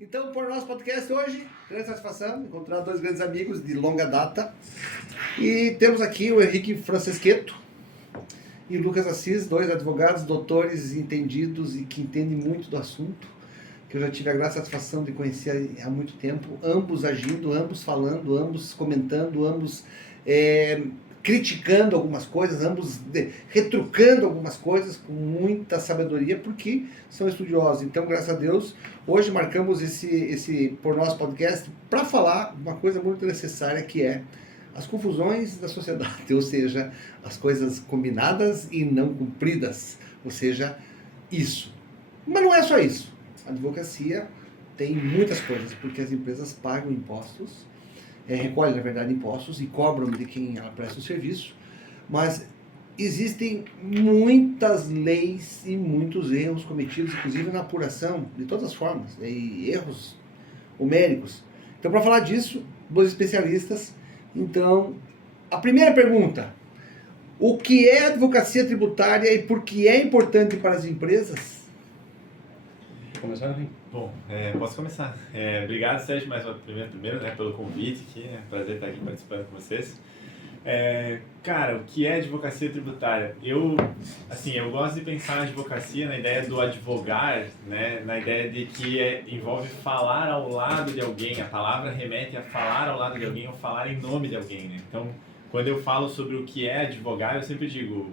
Então, por nosso podcast hoje, grande satisfação encontrar dois grandes amigos de longa data. E temos aqui o Henrique Franceschetto e o Lucas Assis, dois advogados, doutores entendidos e que entendem muito do assunto, que eu já tive a grande satisfação de conhecer há muito tempo, ambos agindo, ambos falando, ambos comentando, ambos criticando algumas coisas, ambos retrucando algumas coisas com muita sabedoria, porque são estudiosos. Então, graças a Deus, hoje marcamos esse por nosso podcast para falar uma coisa muito necessária, que é as confusões da sociedade, ou seja, as coisas combinadas e não cumpridas, ou seja, isso. Mas não é só isso. A advocacia tem muitas coisas, porque as empresas pagam impostos, recolhem, na verdade, impostos e cobram de quem ela presta o serviço, mas existem muitas leis e muitos erros cometidos, inclusive na apuração, de todas as formas, e erros numéricos. Então, para falar disso, dois especialistas. Então, a primeira pergunta: o que é advocacia tributária e por que é importante para as empresas? Começar, Henrique? Bom, posso começar. Obrigado, Sérgio, mais uma primeiro, pelo convite aqui. É um prazer estar aqui participando com vocês. Cara, o que é advocacia tributária? Eu gosto de pensar na advocacia na ideia do advogar, né? Na ideia de que envolve falar ao lado de alguém. A palavra remete a falar ao lado de alguém ou falar em nome de alguém, né? Então, quando eu falo sobre o que é advogar, eu sempre digo,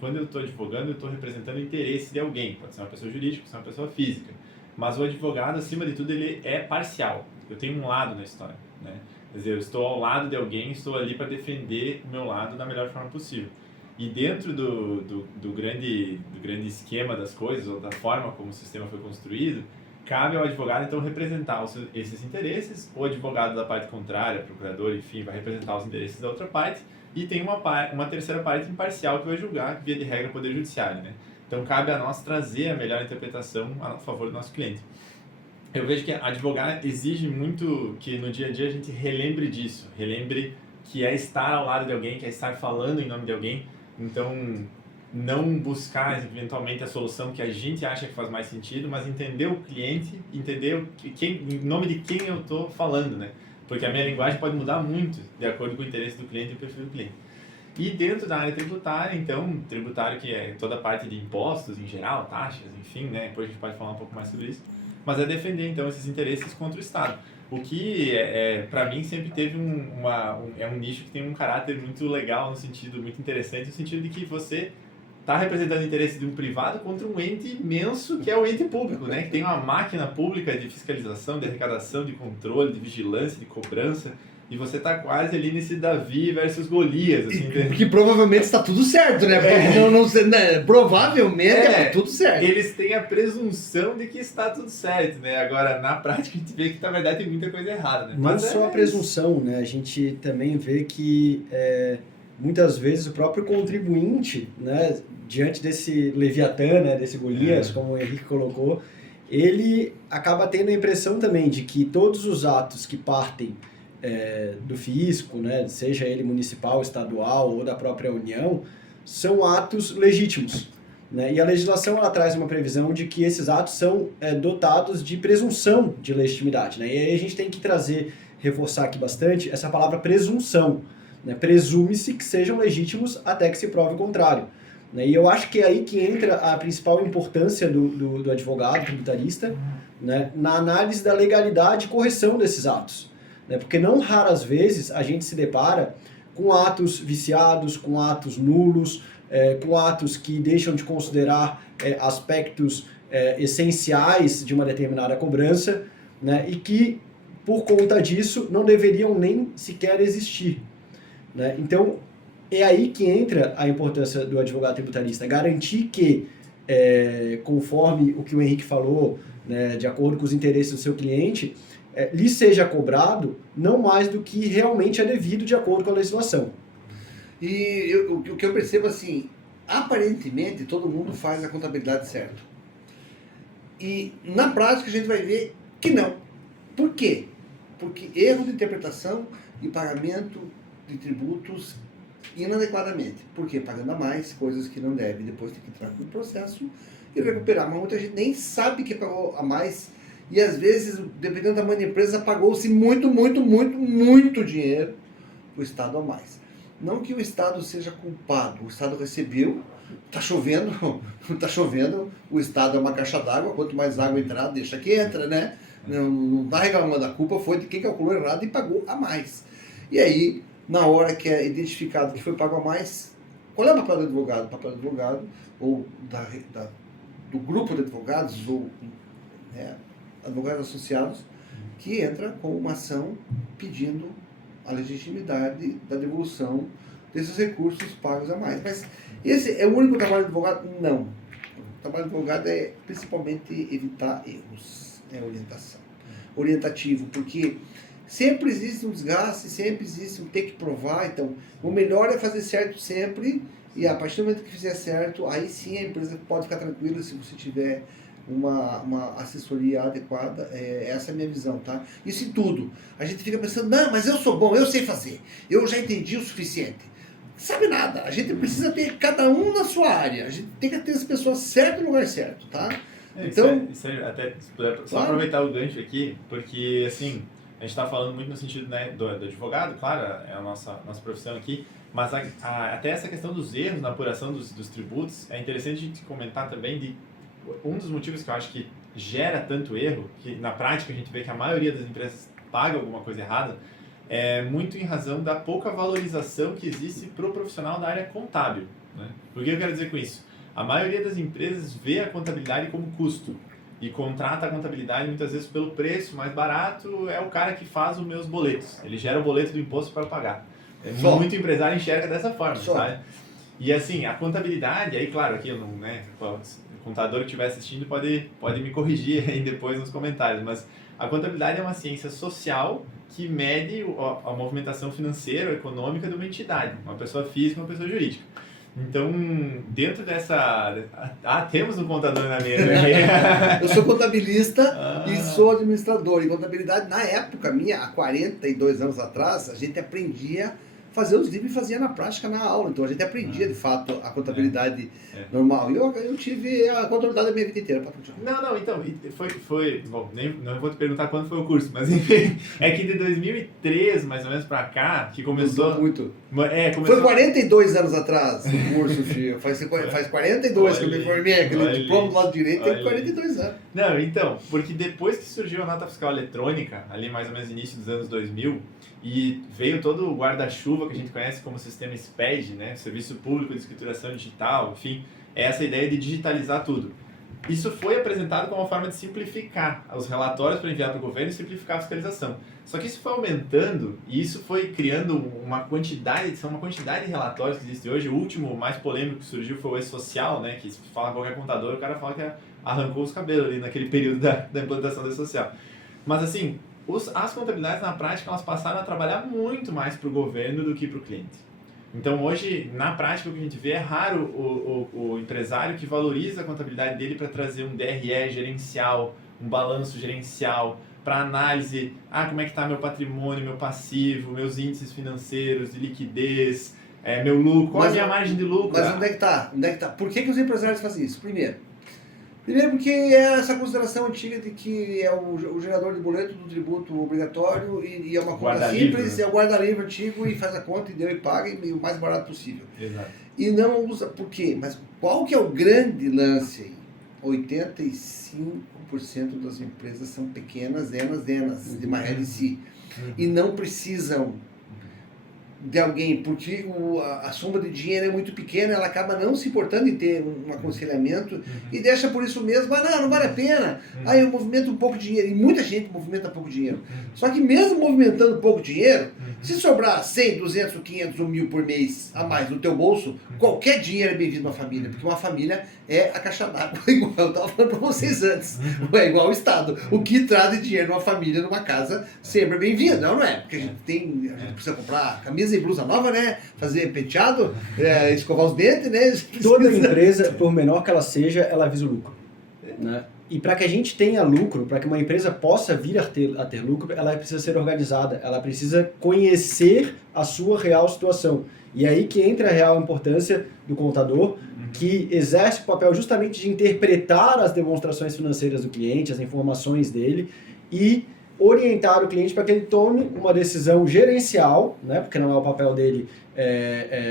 quando eu estou advogando, eu estou representando o interesse de alguém. Pode ser uma pessoa jurídica, pode ser uma pessoa física. Mas o advogado, acima de tudo, ele é parcial. Eu tenho um lado na história, né? Quer dizer, eu estou ao lado de alguém, estou ali para defender o meu lado da melhor forma possível. E dentro do grande esquema das coisas, ou da forma como o sistema foi construído, cabe ao advogado, então, representar esses interesses. O advogado da parte contrária, procurador, enfim, vai representar os interesses da outra parte. E tem uma terceira parte imparcial que vai julgar, via de regra, o Poder Judiciário, né? Então, cabe a nós trazer a melhor interpretação a favor do nosso cliente. Eu vejo que advogar exige muito que no dia a dia a gente relembre disso, relembre que é estar ao lado de alguém, que é estar falando em nome de alguém. Então, não buscar eventualmente a solução que a gente acha que faz mais sentido, mas entender o cliente, entender em nome de quem eu estou falando, né? Porque a minha linguagem pode mudar muito de acordo com o interesse do cliente e o perfil do cliente. E dentro da área tributária, então, tributário que é toda a parte de impostos em geral, taxas, enfim, né? Depois a gente pode falar um pouco mais sobre isso. Mas é defender, então, esses interesses contra o Estado. O que, para mim, sempre teve um nicho que tem um caráter muito legal, no sentido muito interessante, no sentido de que você está representando o interesse de um privado contra um ente imenso que é o ente público, né? Que tem uma máquina pública de fiscalização, de arrecadação, de controle, de vigilância, de cobrança. E você está quase ali nesse Davi versus Golias, assim. Que provavelmente está tudo certo, né? Provavelmente está tudo certo. Eles têm a presunção de que está tudo certo, né? Agora, na prática, a gente vê que, na verdade, tem muita coisa errada, né? Não só a presunção, né? A gente também vê que, muitas vezes, o próprio contribuinte, né? Diante desse Leviatã, né? Desse Golias, como o Henrique colocou, ele acaba tendo a impressão também de que todos os atos que partem do fisco, né, seja ele municipal, estadual ou da própria União, são atos legítimos, né? E a legislação ela traz uma previsão de que esses atos são dotados de presunção de legitimidade, né? E aí a gente tem que reforçar aqui bastante essa palavra presunção, né? Presume-se que sejam legítimos até que se prove o contrário, né? E eu acho que é aí que entra a principal importância do advogado tributarista, né, na análise da legalidade e correção desses atos. Porque não raras vezes a gente se depara com atos viciados, com atos nulos, com atos que deixam de considerar aspectos essenciais de uma determinada cobrança, né, e que, por conta disso, não deveriam nem sequer existir, né? Então, é aí que entra a importância do advogado tributarista, garantir que, conforme o que o Henrique falou, né, de acordo com os interesses do seu cliente, lhe seja cobrado não mais do que realmente é devido de acordo com a legislação. E o que eu percebo, assim, aparentemente todo mundo faz a contabilidade certa. E na prática a gente vai ver que não. Por quê? Porque erro de interpretação e pagamento de tributos inadequadamente. Por quê? Pagando a mais, coisas que não deve. Depois tem que entrar no processo e recuperar. Mas muita gente nem sabe que pagou a mais E às vezes, dependendo do tamanho da empresa, pagou-se muito dinheiro para o Estado a mais. Não que o Estado seja culpado, o Estado recebeu, está chovendo, o Estado é uma caixa d'água, quanto mais água entrar, deixa que entra, né? Não está reclamando, a culpa foi de quem calculou errado e pagou a mais. E aí, na hora que é identificado que foi pago a mais, qual é o papel do advogado? O papel do advogado, ou do grupo de advogados, ou advogados associados, que entra com uma ação pedindo a legitimidade da devolução desses recursos pagos a mais. Mas esse é o único trabalho do advogado? Não. O trabalho do advogado é principalmente evitar erros, orientação. Orientativo, porque sempre existe um desgaste, sempre existe um ter que provar, então o melhor é fazer certo sempre, e a partir do momento que fizer certo, aí sim a empresa pode ficar tranquila se você tiver uma assessoria adequada. Essa é a minha visão, tá? Isso em tudo. A gente fica pensando, não, mas eu sou bom, eu sei fazer, eu já entendi o suficiente. Sabe nada, a gente precisa ter cada um na sua área, a gente tem que ter as pessoas certas no lugar certo, tá? Então, isso é, até se puder, só claro, aproveitar o gancho aqui, porque assim, a gente está falando muito no sentido, né, do advogado, claro, é a nossa profissão aqui, mas até essa questão dos erros na apuração dos tributos, é interessante a gente comentar também de um dos motivos que eu acho que gera tanto erro, que na prática a gente vê que a maioria das empresas paga alguma coisa errada, é muito em razão da pouca valorização que existe para o profissional da área contábil, né? Por que eu quero dizer com isso? A maioria das empresas vê a contabilidade como custo e contrata a contabilidade muitas vezes pelo preço mais barato, é o cara que faz os meus boletos, ele gera o boleto do imposto para pagar. Muito empresário enxerga dessa forma, sabe? E assim, a contabilidade, aí claro, aqui eu não, né, o contador que estiver assistindo pode me corrigir aí depois nos comentários, mas a contabilidade é uma ciência social que mede a movimentação financeira ou econômica de uma entidade, uma pessoa física e uma pessoa jurídica. Então, dentro dessa... temos um contador na mesa. Eu sou contabilista e sou administrador. E contabilidade, na época minha, há 42 anos atrás, a gente aprendia fazer os livros e fazia na prática, na aula. Então a gente aprendia de fato a contabilidade normal. E eu tive a contabilidade a minha vida inteira. Não, então, foi bom, não vou te perguntar quando foi o curso, mas enfim, é que de 2003, mais ou menos pra cá, que começou... Mudou muito. Começou... Foi 42 anos atrás o curso, filho. Faz 42 que eu me formei, aquele diploma do lado direito tem 42 anos. Não, então, porque depois que surgiu a nota fiscal eletrônica, ali mais ou menos início dos anos 2000, e veio todo o guarda-chuva que a gente conhece como sistema SPED, né? Serviço Público de Escrituração Digital, enfim, é essa ideia de digitalizar tudo. Isso foi apresentado como uma forma de simplificar os relatórios para enviar para o governo e simplificar a fiscalização. Só que isso foi aumentando e isso foi criando uma quantidade de relatórios que existe hoje. O último, mais polêmico que surgiu foi o E-Social, né? Que se fala qualquer contador, o cara fala que arrancou os cabelos ali naquele período da implantação do E-Social. Mas assim, as contabilidades na prática elas passaram a trabalhar muito mais para o governo do que para o cliente. Então hoje, na prática, o que a gente vê é raro o empresário que valoriza a contabilidade dele para trazer um DRE gerencial, um balanço gerencial, para análise, como é que está meu patrimônio, meu passivo, meus índices financeiros de liquidez, meu lucro, qual é a minha margem de lucro. Mas onde é que está? Por que os empresários fazem isso? Primeiro porque é essa consideração antiga de que é o gerador de boleto do tributo obrigatório e é uma conta simples, né? É o guarda-livre antigo e faz a conta e deu e paga e o mais barato possível. Exato. E não usa, por quê? Mas qual que é o grande lance aí? 85% das empresas são pequenas, de uma LC, e não precisam de alguém, porque a soma de dinheiro é muito pequena, ela acaba não se importando em ter um aconselhamento e deixa por isso mesmo, não vale a pena, eu movimento um pouco de dinheiro, e muita gente movimenta pouco dinheiro, só que mesmo movimentando pouco dinheiro, se sobrar 100, 200, 500, 1.000 por mês a mais no teu bolso, qualquer dinheiro é bem-vindo à família, porque uma família é a caixa d'água, igual eu estava falando para vocês antes, é igual o Estado, o que traz de dinheiro numa família, numa casa, sempre é bem-vindo, não é? Porque a gente precisa comprar camisa e blusa nova, né? Fazer penteado, escovar os dentes, né? Toda empresa, por menor que ela seja, ela visa o lucro, né? E para que a gente tenha lucro, para que uma empresa possa vir a ter lucro, ela precisa ser organizada, ela precisa conhecer a sua real situação. E é aí que entra a real importância do contador, que exerce o papel justamente de interpretar as demonstrações financeiras do cliente, as informações dele, e orientar o cliente para que ele tome uma decisão gerencial, né, porque não é o papel dele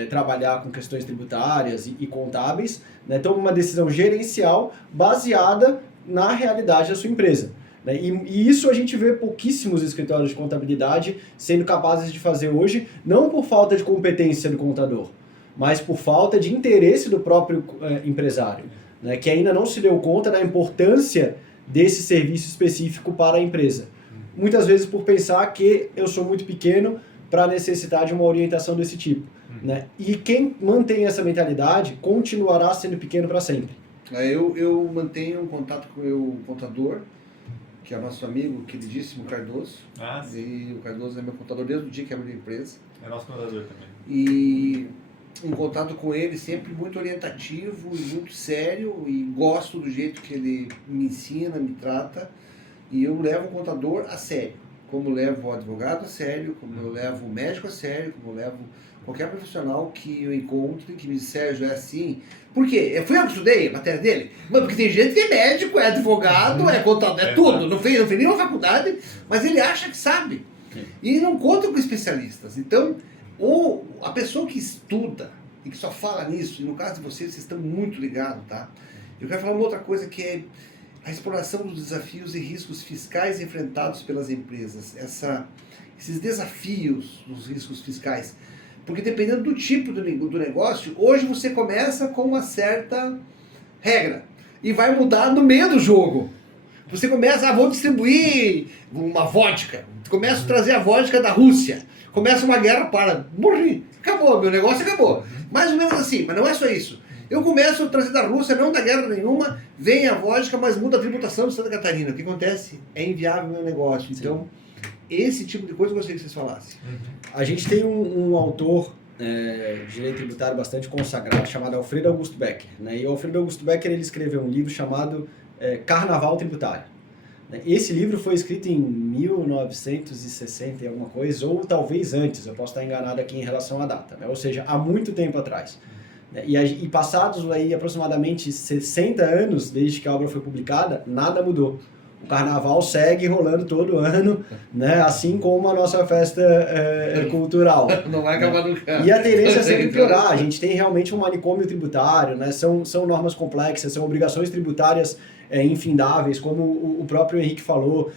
trabalhar com questões tributárias e contábeis, né, tome uma decisão gerencial baseada na realidade da sua empresa. Né? E isso a gente vê pouquíssimos escritórios de contabilidade sendo capazes de fazer hoje, não por falta de competência do contador, mas por falta de interesse do próprio empresário, né? Que ainda não se deu conta da importância desse serviço específico para a empresa. Muitas vezes por pensar que eu sou muito pequeno para necessitar de uma orientação desse tipo. Né? E quem mantém essa mentalidade continuará sendo pequeno para sempre. Eu mantenho um contato com o meu contador, que é nosso amigo queridíssimo Cardoso. E o Cardoso é meu contador desde o dia que abriu a empresa. É nosso contador também. E um contato com ele sempre muito orientativo e muito sério, e gosto do jeito que ele me ensina, me trata. E eu levo o contador a sério, como levo o advogado a sério, como eu levo o médico a sério, como eu levo qualquer profissional que eu encontre, que me diz, Sérgio, é assim. Por quê? Fui eu que estudei a matéria dele? Mas porque tem gente que é médico, é advogado, é contador, é tudo. Não fez nenhuma faculdade, mas ele acha que sabe. E não conta com especialistas. Então, a pessoa que estuda e que só fala nisso, e no caso de vocês estão muito ligados, tá? Eu quero falar uma outra coisa que é a exploração dos desafios e riscos fiscais enfrentados pelas empresas. Esses desafios dos riscos fiscais. Porque dependendo do tipo do negócio, hoje você começa com uma certa regra e vai mudar no meio do jogo. Você começa, vou distribuir uma vodka, começa a trazer a vodka da Rússia, começa uma guerra, morri, acabou, meu negócio acabou. Mais ou menos assim, mas não é só isso. Eu começo a trazer da Rússia, não da guerra nenhuma, vem a vodka, mas muda a tributação de Santa Catarina. O que acontece? É inviável o meu negócio. Então, esse tipo de coisa eu gostaria que vocês falassem. A gente tem um autor de direito tributário bastante consagrado, chamado Alfredo Augusto Becker. Né? E o Alfredo Augusto Becker ele escreveu um livro chamado Carnaval Tributário. Esse livro foi escrito em 1960 e alguma coisa, ou talvez antes, eu posso estar enganado aqui em relação à data, né? Ou seja, há muito tempo atrás. E passados aí aproximadamente 60 anos desde que a obra foi publicada, nada mudou. O carnaval segue rolando todo ano, né? Assim como a nossa festa cultural. Não vai acabar nunca. E a tendência é sempre piorar. A gente tem realmente um manicômio tributário, né? São normas complexas, são obrigações tributárias infindáveis, como o próprio Henrique falou.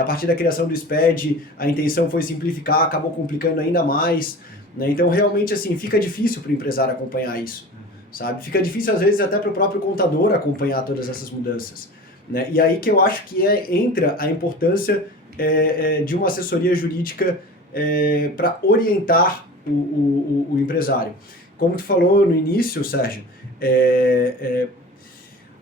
A partir da criação do SPED, a intenção foi simplificar, acabou complicando ainda mais. Né? Então, realmente, assim, fica difícil para o empresário acompanhar isso. Sabe? Fica difícil, às vezes, até para o próprio contador acompanhar todas essas mudanças. Né? E aí que eu acho que entra a importância de uma assessoria jurídica para orientar o empresário. Como tu falou no início, Sérgio,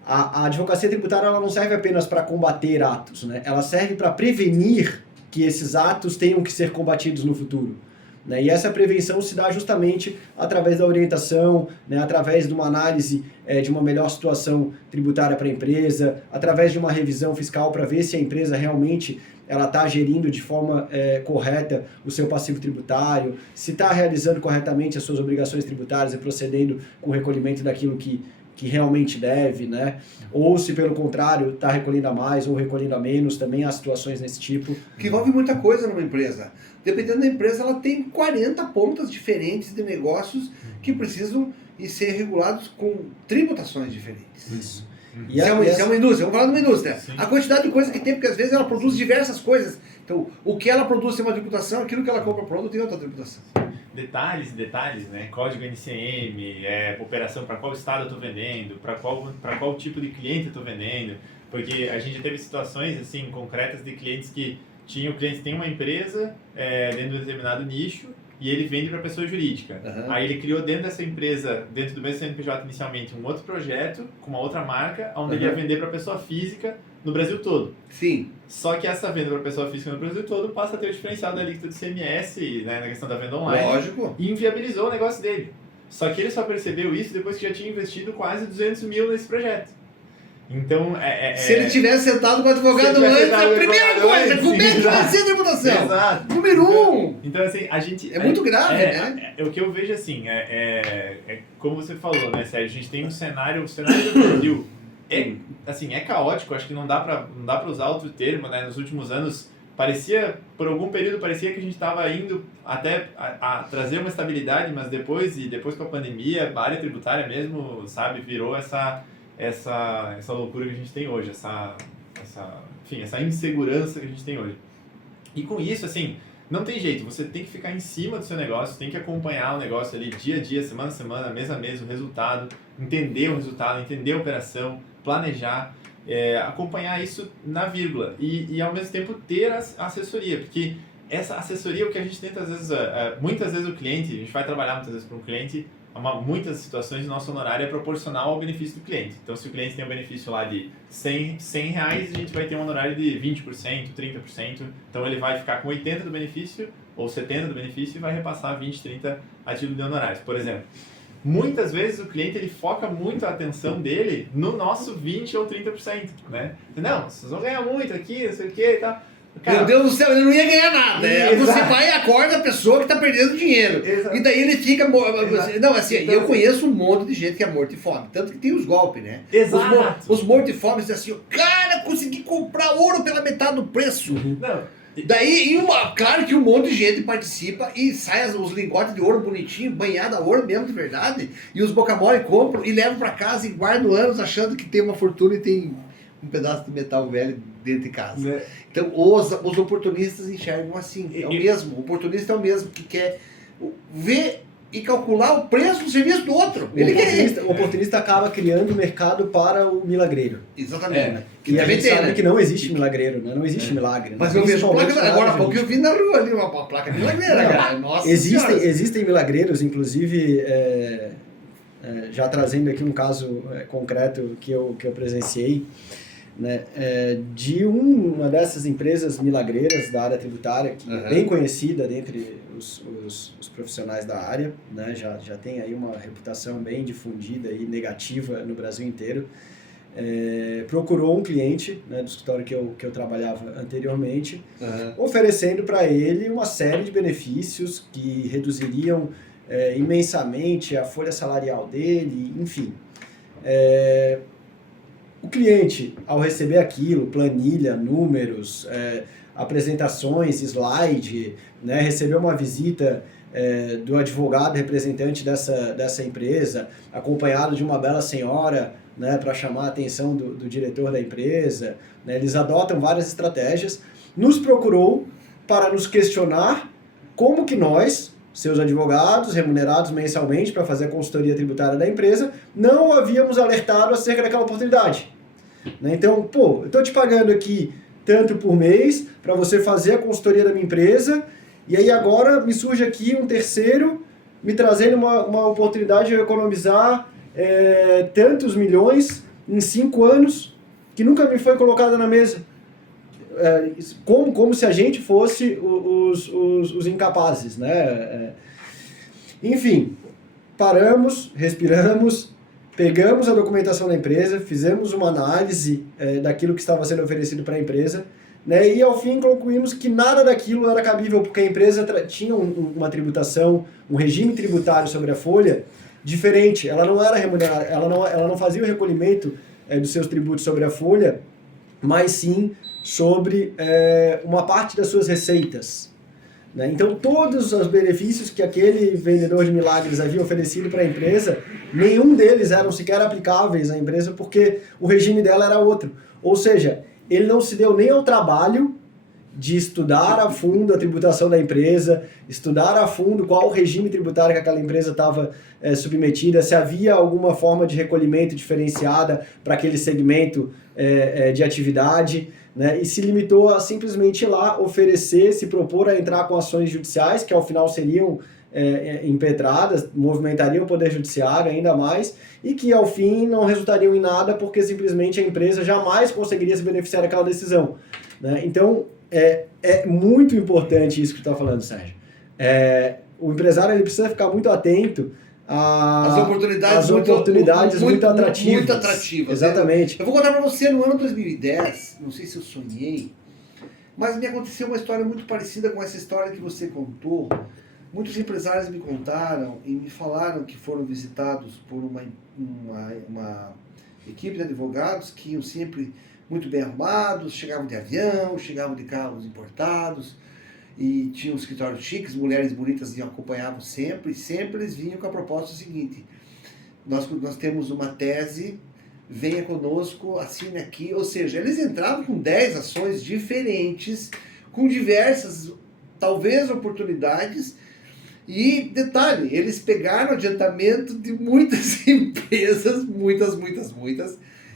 a advocacia tributária ela não serve apenas para combater atos, né? Ela serve para prevenir que esses atos tenham que ser combatidos no futuro. Né? E essa prevenção se dá justamente através da orientação, né? Através de uma análise de uma melhor situação tributária para a empresa, através de uma revisão fiscal para ver se a empresa realmente está gerindo de forma correta o seu passivo tributário, se está realizando corretamente as suas obrigações tributárias e procedendo com o recolhimento daquilo que realmente deve, né? Ou se pelo contrário está recolhendo a mais ou recolhendo a menos, também há situações desse tipo. Que envolve muita coisa numa empresa. Dependendo da empresa, ela tem 40 pontas diferentes de negócios que precisam ser regulados com tributações diferentes. Isso. E é uma indústria, vamos falar de uma indústria. Sim. A quantidade de coisa que tem, porque às vezes ela produz diversas coisas. Então, o que ela produz tem uma tributação, aquilo que ela compra pronto tem outra tributação. Detalhes, né? Código NCM, operação, para qual estado eu estou vendendo, para qual tipo de cliente eu estou vendendo. Porque a gente teve situações assim concretas de clientes que o cliente tem uma empresa dentro de um determinado nicho e ele vende para pessoa jurídica. Uhum. Aí ele criou dentro dessa empresa, dentro do mesmo CNPJ inicialmente, um outro projeto com uma outra marca, onde ele ia vender para pessoa física no Brasil todo. Sim. Só que essa venda para pessoa física no Brasil todo passa a ter o diferencial da alíquota do ICMS, né, na questão da venda online. Lógico. E inviabilizou o negócio dele. Só que ele só percebeu isso depois que já tinha investido quase 200 mil nesse projeto. Então, Se ele tivesse sentado com o advogado antes, a primeira coisa, como é que vai ser a tributação? Exato. Número 1. Então, assim, a gente... É muito grave, né? O que eu vejo, assim, como você falou, né, Sérgio? A gente tem o cenário do Brasil é caótico, acho que não dá pra usar outro termo, né? Nos últimos anos, por algum período, parecia que a gente estava indo até a trazer uma estabilidade, mas depois com a pandemia, a área tributária mesmo, sabe, virou essa loucura que a gente tem hoje, essa insegurança que a gente tem hoje. E com isso, assim, não tem jeito, você tem que ficar em cima do seu negócio, tem que acompanhar o negócio ali dia a dia, semana a semana, mês a mês, o resultado, entender o resultado, entender a operação, planejar, acompanhar isso na vírgula e ao mesmo tempo ter a assessoria, porque essa assessoria, o que a gente tenta às vezes, muitas vezes o cliente, a gente vai trabalhar muitas vezes para um cliente, muitas situações o nosso honorário é proporcional ao benefício do cliente. Então, se o cliente tem um benefício lá de R$100, a gente vai ter um honorário de 20%, 30%. Então, ele vai ficar com 80% do benefício ou 70% do benefício e vai repassar 20%, 30% a título de honorários. Por exemplo, muitas vezes o cliente ele foca muito a atenção dele no nosso 20% ou 30%. Né? Não, vocês vão ganhar muito aqui, não sei o que e tal. Cara, meu Deus do céu, ele não ia ganhar nada. Você vai e acorda a pessoa que está perdendo dinheiro. Exato. E daí ele fica... Exato. Não, assim, Então, eu conheço um monte de gente que é morto e fome. Tanto que tem os golpes, né? Exato. Os mortos e fome dizem assim, cara, consegui comprar ouro pela metade do preço. Não. Daí, claro que um monte de gente participa e sai os lingotes de ouro bonitinho, banhado a ouro mesmo de verdade. E os bocamole compram e levam para casa e guardam anos achando que tem uma fortuna e tem um pedaço de metal velho dentro de casa. Né? Então, os oportunistas enxergam assim. É o mesmo. O oportunista é o mesmo que quer ver e calcular o preço do serviço do outro. O oportunista acaba criando o mercado para o milagreiro. Exatamente. E a gente sabe que não existe milagreiro, né? Não existe milagre. Né? Mas eu vejo placa, agora há pouco eu vi na rua ali uma placa milagreira, cara. Nossa existem milagreiros, inclusive, já trazendo aqui um caso concreto que eu presenciei, né, de uma dessas empresas milagreiras da área tributária, que é bem conhecida dentre os profissionais da área, né, já tem aí uma reputação bem difundida e negativa no Brasil inteiro. Procurou um cliente, né, do escritório que eu trabalhava anteriormente, oferecendo para ele uma série de benefícios que reduziriam imensamente a folha salarial dele, enfim. O cliente, ao receber aquilo, planilha, números, apresentações, slide, né, recebeu uma visita do advogado representante dessa empresa, acompanhado de uma bela senhora, né, para chamar a atenção do diretor da empresa, né, eles adotam várias estratégias, nos procurou para nos questionar como que nós, seus advogados, remunerados mensalmente para fazer a consultoria tributária da empresa, não havíamos alertado acerca daquela oportunidade. Então, eu estou te pagando aqui tanto por mês para você fazer a consultoria da minha empresa, e aí agora me surge aqui um terceiro me trazendo uma oportunidade de eu economizar tantos milhões em 5 anos que nunca me foi colocada na mesa. Como se a gente fosse os incapazes, né? Enfim, paramos, respiramos, pegamos a documentação da empresa, fizemos uma análise daquilo que estava sendo oferecido para a empresa, né, e ao fim concluímos que nada daquilo era cabível, porque a empresa tinha uma tributação, um regime tributário sobre a folha diferente. Ela não era remunerada, ela não fazia o recolhimento dos seus tributos sobre a folha, mas sim sobre uma parte das suas receitas. Né? Então, todos os benefícios que aquele vendedor de milagres havia oferecido para a empresa, nenhum deles eram sequer aplicáveis à empresa, porque o regime dela era outro. Ou seja, ele não se deu nem ao trabalho de estudar a fundo a tributação da empresa, estudar a fundo qual o regime tributário que aquela empresa estava submetida, se havia alguma forma de recolhimento diferenciada para aquele segmento de atividade, né, e se limitou a simplesmente ir lá, oferecer, se propor a entrar com ações judiciais, que ao final seriam impetradas, movimentariam o Poder Judiciário ainda mais, e que ao fim não resultariam em nada, porque simplesmente a empresa jamais conseguiria se beneficiar daquela decisão. Né? Então, é muito importante isso que tu está falando, Sérgio. O empresário ele precisa ficar muito atento As oportunidades, muito atrativas. Muito atrativas. Exatamente. Eu vou contar para você, no ano 2010, não sei se eu sonhei, mas me aconteceu uma história muito parecida com essa história que você contou. Muitos empresários me contaram e me falaram que foram visitados por uma equipe de advogados que iam sempre muito bem arrumados, chegavam de avião, chegavam de carros importados, e tinham escritórios chiques, mulheres bonitas acompanhavam sempre, e sempre eles vinham com a proposta seguinte: nós temos uma tese, venha conosco, assine aqui. Ou seja, eles entravam com 10 ações diferentes, com diversas, talvez, oportunidades. E, detalhe, eles pegaram adiantamento de muitas empresas, muitas,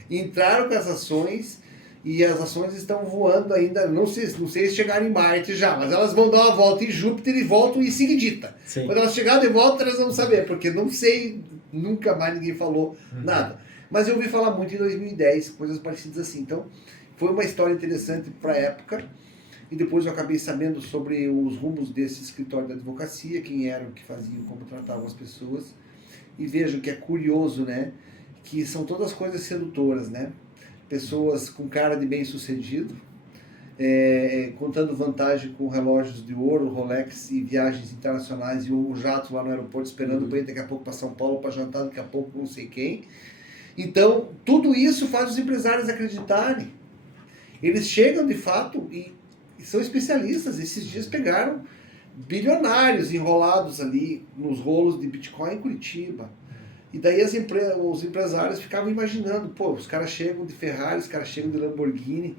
entraram com as ações, e as ações estão voando ainda, não sei se chegaram em Marte já, mas elas vão dar uma volta em Júpiter e voltam em seguidita. Sim. Quando elas chegarem de volta, elas vão saber, porque não sei, nunca mais ninguém falou nada. Mas eu ouvi falar muito em 2010, coisas parecidas assim. Então, foi uma história interessante para a época. E depois eu acabei sabendo sobre os rumos desse escritório de advocacia, quem eram, que faziam, como tratavam as pessoas. E vejam que é curioso, né? Que são todas coisas sedutoras, né? Pessoas com cara de bem-sucedido, contando vantagem com relógios de ouro, Rolex e viagens internacionais, e o jato lá no aeroporto esperando para ir daqui a pouco para São Paulo para jantar, daqui a pouco não sei quem. Então, tudo isso faz os empresários acreditarem. Eles chegam de fato e são especialistas. Esses dias pegaram bilionários enrolados ali nos rolos de Bitcoin em Curitiba. E daí os empresários ficavam imaginando, pô, os caras chegam de Ferrari, os caras chegam de Lamborghini,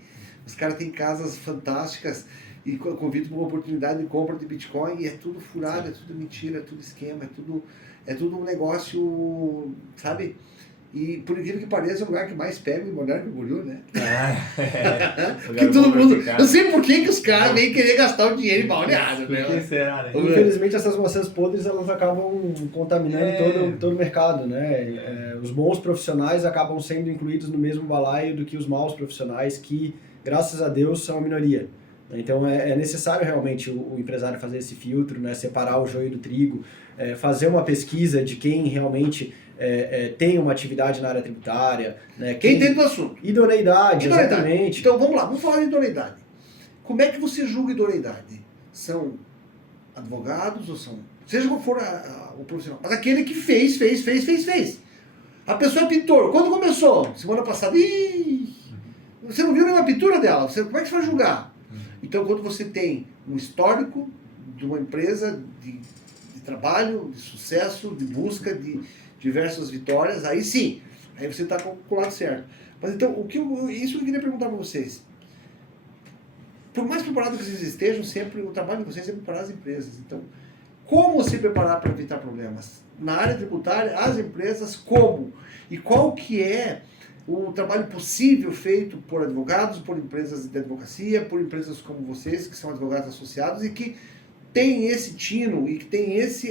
os caras têm casas fantásticas e convidam para uma oportunidade de compra de Bitcoin, e é tudo furado, é tudo mentira, é tudo esquema, é tudo um negócio, sabe? E por incrível que pareça, é o lugar que mais pega o Monarca Guru, né? Que todo mundo. Eu sei por que os caras vêm querer gastar o dinheiro em balneário, né? Por que será, né? Infelizmente, essas maçãs podres, elas acabam contaminando todo o mercado, né? Os bons profissionais acabam sendo incluídos no mesmo balaio do que os maus profissionais, que, graças a Deus, são a minoria. Então, é necessário realmente o empresário fazer esse filtro, né? Separar o joio do trigo, fazer uma pesquisa de quem realmente tem uma atividade na área tributária. Né? Quem tem do assunto. Idoneidade, exatamente. Então, vamos lá, vamos falar de idoneidade. Como é que você julga idoneidade? São advogados ou são... Seja qual for o profissional. Mas aquele que fez. A pessoa é pintor. Quando começou? Semana passada. Você não viu nenhuma pintura dela. Como é que você vai julgar? Então, quando você tem um histórico de uma empresa de trabalho, de sucesso, de busca, de diversas vitórias, aí sim, aí você está com o lado certo. Mas então, isso que eu queria perguntar para vocês. Por mais preparado que vocês estejam, sempre o trabalho de vocês é preparar as empresas. Então, como se preparar para evitar problemas? Na área tributária, as empresas, como? E qual que é o trabalho possível feito por advogados, por empresas de advocacia, por empresas como vocês, que são advogados associados e que têm esse tino e que têm essa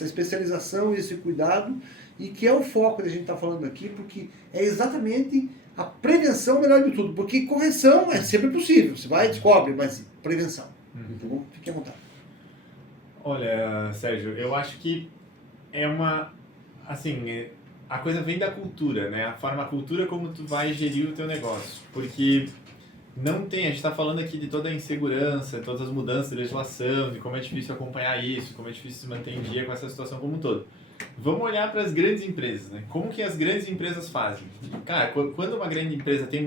especialização e esse cuidado, e que é o foco que a gente está falando aqui, porque é exatamente a prevenção melhor de tudo, porque correção é sempre possível, você vai e descobre, mas prevenção. Então, fique à vontade. Olha, Sérgio, eu acho que a coisa vem da cultura, né? A cultura como tu vai gerir o teu negócio, porque a gente está falando aqui de toda a insegurança, todas as mudanças de legislação, de como é difícil acompanhar isso, como é difícil se manter em dia com essa situação como um todo. Vamos olhar para as grandes empresas, né? Como que as grandes empresas fazem? Cara, quando uma grande empresa tem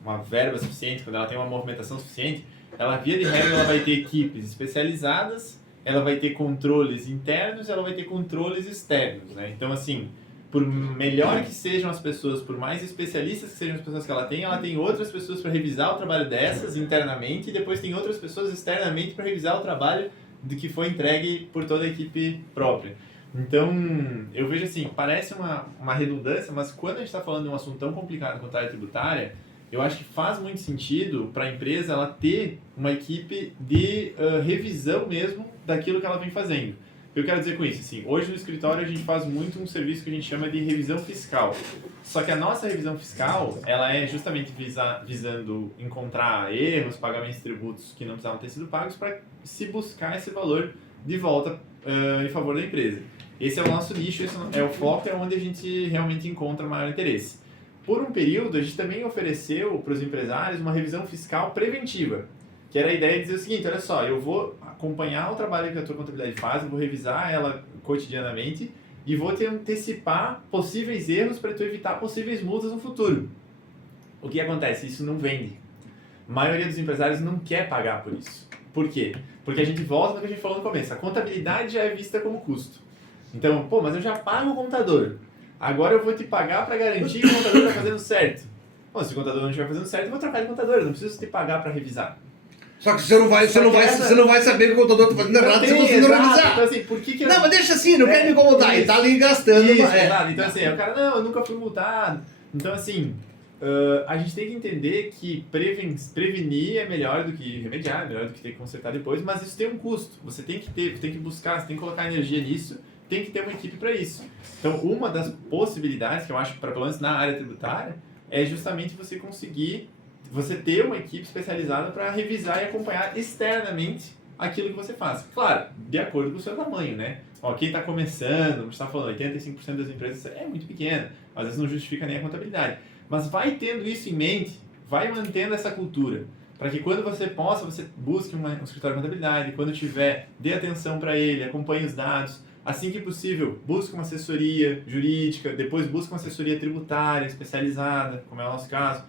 uma verba suficiente, quando ela tem uma movimentação suficiente, ela, via de regra, ela vai ter equipes especializadas, ela vai ter controles internos, ela vai ter controles externos, né? Então, assim, por melhor que sejam as pessoas, por mais especialistas que sejam as pessoas que ela tem outras pessoas para revisar o trabalho dessas internamente, e depois tem outras pessoas externamente para revisar o trabalho do que foi entregue por toda a equipe própria. Então, eu vejo assim, parece uma redundância, mas quando a gente está falando de um assunto tão complicado quanto a área tributária, eu acho que faz muito sentido para a empresa ela ter uma equipe de revisão mesmo daquilo que ela vem fazendo. O que eu quero dizer com isso? Assim, hoje no escritório a gente faz muito um serviço que a gente chama de revisão fiscal. Só que a nossa revisão fiscal, ela é justamente visando encontrar erros, pagamentos de tributos que não precisavam ter sido pagos para se buscar esse valor de volta em favor da empresa. Esse é o nosso nicho, esse é o foco, é onde a gente realmente encontra maior interesse. Por um período, a gente também ofereceu para os empresários uma revisão fiscal preventiva, que era a ideia de dizer o seguinte, olha só, eu vou acompanhar o trabalho que a tua contabilidade faz, eu vou revisar ela cotidianamente e vou te antecipar possíveis erros para tu evitar possíveis multas no futuro. O que acontece? Isso não vende. A maioria dos empresários não quer pagar por isso. Por quê? Porque a gente volta no que a gente falou no começo, a contabilidade já é vista como custo. Então, mas eu já pago o contador. Agora eu vou te pagar para garantir que o contador está fazendo certo. Bom, se o contador não estiver fazendo certo, eu vou trocar de contador. Eu não preciso te pagar para revisar. Só que você não vai saber que o contador está fazendo errado se você não revisar. Então, assim, por que não, mas deixa assim, não quero me incomodar. Ele está ali gastando. Exato. Então, assim, o cara, não, eu nunca fui multado. Então, assim, a gente tem que entender que prevenir é melhor do que remediar, é melhor do que ter que consertar depois, mas isso tem um custo. Você tem que buscar, você tem que colocar energia nisso, tem que ter uma equipe para isso. Então, uma das possibilidades que eu acho, pelo menos na área tributária, é justamente você ter uma equipe especializada para revisar e acompanhar externamente aquilo que você faz. Claro, de acordo com o seu tamanho, né? Quem está começando, a gente está falando, 85% das empresas é muito pequena, às vezes não justifica nem a contabilidade. Mas vai tendo isso em mente, vai mantendo essa cultura, para que quando você busque um escritório de contabilidade, quando tiver, dê atenção para ele, acompanhe os dados, assim que possível, busque uma assessoria jurídica, depois busque uma assessoria tributária especializada, como é o nosso caso.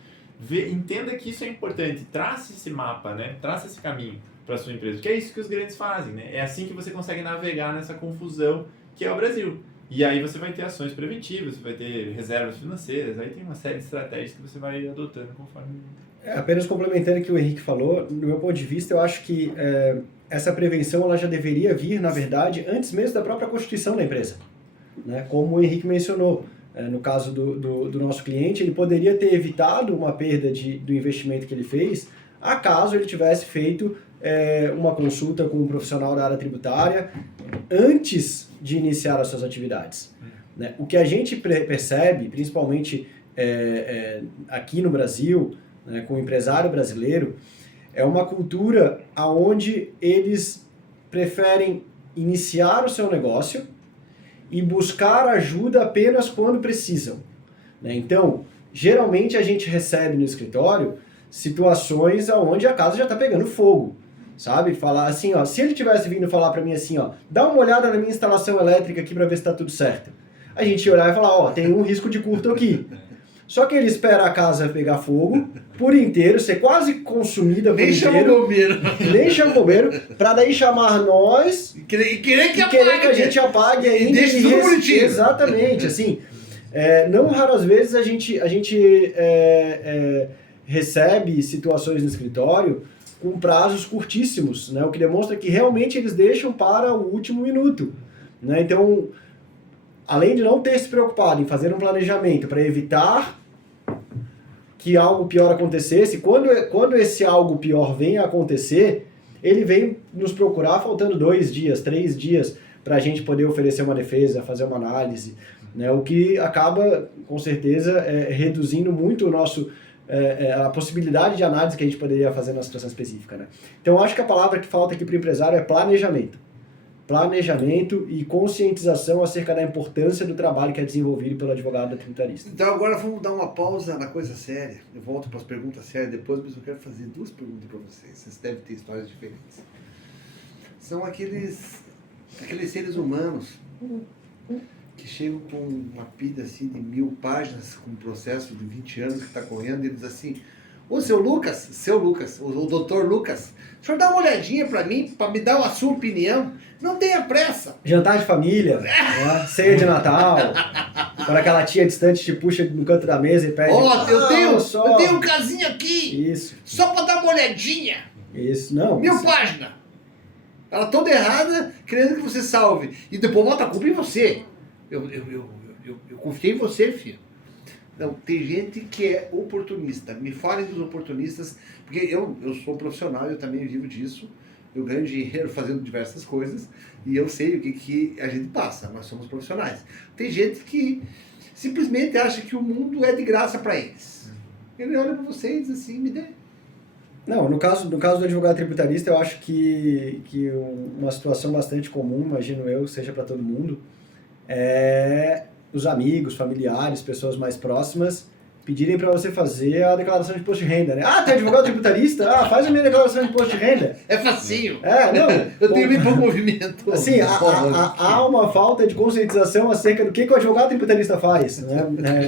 Entenda que isso é importante, trace esse mapa, né? Trace esse caminho para a sua empresa, que é isso que os grandes fazem, né? É assim que você consegue navegar nessa confusão que é o Brasil. E aí você vai ter ações preventivas, você vai ter reservas financeiras, aí tem uma série de estratégias que você vai adotando conforme... Apenas complementando o que o Henrique falou, do meu ponto de vista, eu acho que essa prevenção ela já deveria vir, na verdade, antes mesmo da própria constituição da empresa. Né? Como o Henrique mencionou, no caso do nosso cliente, ele poderia ter evitado uma perda do investimento que ele fez, acaso ele tivesse feito uma consulta com um profissional da área tributária antes de iniciar as suas atividades. Né? O que a gente percebe, principalmente aqui no Brasil, né, com o empresário brasileiro, é uma cultura onde eles preferem iniciar o seu negócio e buscar ajuda apenas quando precisam. Né? Então, geralmente a gente recebe no escritório situações onde a casa já está pegando fogo. Sabe? Falar assim, se ele tivesse vindo falar para mim assim, dá uma olhada na minha instalação elétrica aqui para ver se está tudo certo. A gente ia olhar e falar, tem um risco de curto aqui. Só que ele espera a casa pegar fogo por inteiro, ser quase consumida por inteiro. Chama o bombeiro. Nem chama o bombeiro. Para daí chamar nós e querer que a gente apague ainda. E deixa tudo bonitinho. Exatamente. Assim, não raras vezes a gente recebe situações no escritório com prazos curtíssimos, né? O que demonstra que realmente eles deixam para o último minuto. Né? Então, além de não ter se preocupado em fazer um planejamento para evitar que algo pior acontecesse, quando esse algo pior vem a acontecer, ele vem nos procurar faltando 2 dias, 3 dias, para a gente poder oferecer uma defesa, fazer uma análise, né? O que acaba, com certeza, reduzindo muito a possibilidade de análise que a gente poderia fazer na situação específica. Né? Então, eu acho que a palavra que falta aqui para o empresário é planejamento. Planejamento e conscientização acerca da importância do trabalho que é desenvolvido pelo advogado tributarista. Então agora vamos dar uma pausa na coisa séria. Eu volto para as perguntas sérias depois, mas eu quero fazer 2 perguntas para vocês. Vocês devem ter histórias diferentes. São aqueles seres humanos que chegam com uma pilha assim, de 1000 páginas, com um processo de 20 anos que está correndo, e eles assim... Ô, seu Lucas, o doutor Lucas, o senhor dá uma olhadinha para mim, para me dar a sua opinião? Não tenha pressa. Jantar de família, né? Ceia de Natal, quando aquela tia distante te puxa no canto da mesa e pede... eu tenho um casinho aqui, isso, só para dar uma olhadinha. Isso, não. 1000 páginas. Ela toda errada, querendo que você salve. E depois bota a culpa em você. Eu confiei em você, filho. Não, tem gente que é oportunista. Me falem dos oportunistas, porque eu sou profissional, eu também vivo disso. Eu ganho dinheiro fazendo diversas coisas e eu sei o que a gente passa. Nós somos profissionais. Tem gente que simplesmente acha que o mundo é de graça para eles. Ele olha para você e diz assim, me dê. Não, no caso do advogado tributarista, eu acho que uma situação bastante comum, imagino eu, seja para todo mundo, é os amigos, familiares, pessoas mais próximas pedirem para você fazer a declaração de imposto de renda, né? Ah, tem advogado tributarista? Ah, faz a minha declaração de imposto de renda. É facinho. Não. Eu tenho bem pouco movimento. Assim, há uma falta de conscientização acerca do que o advogado tributarista faz, né?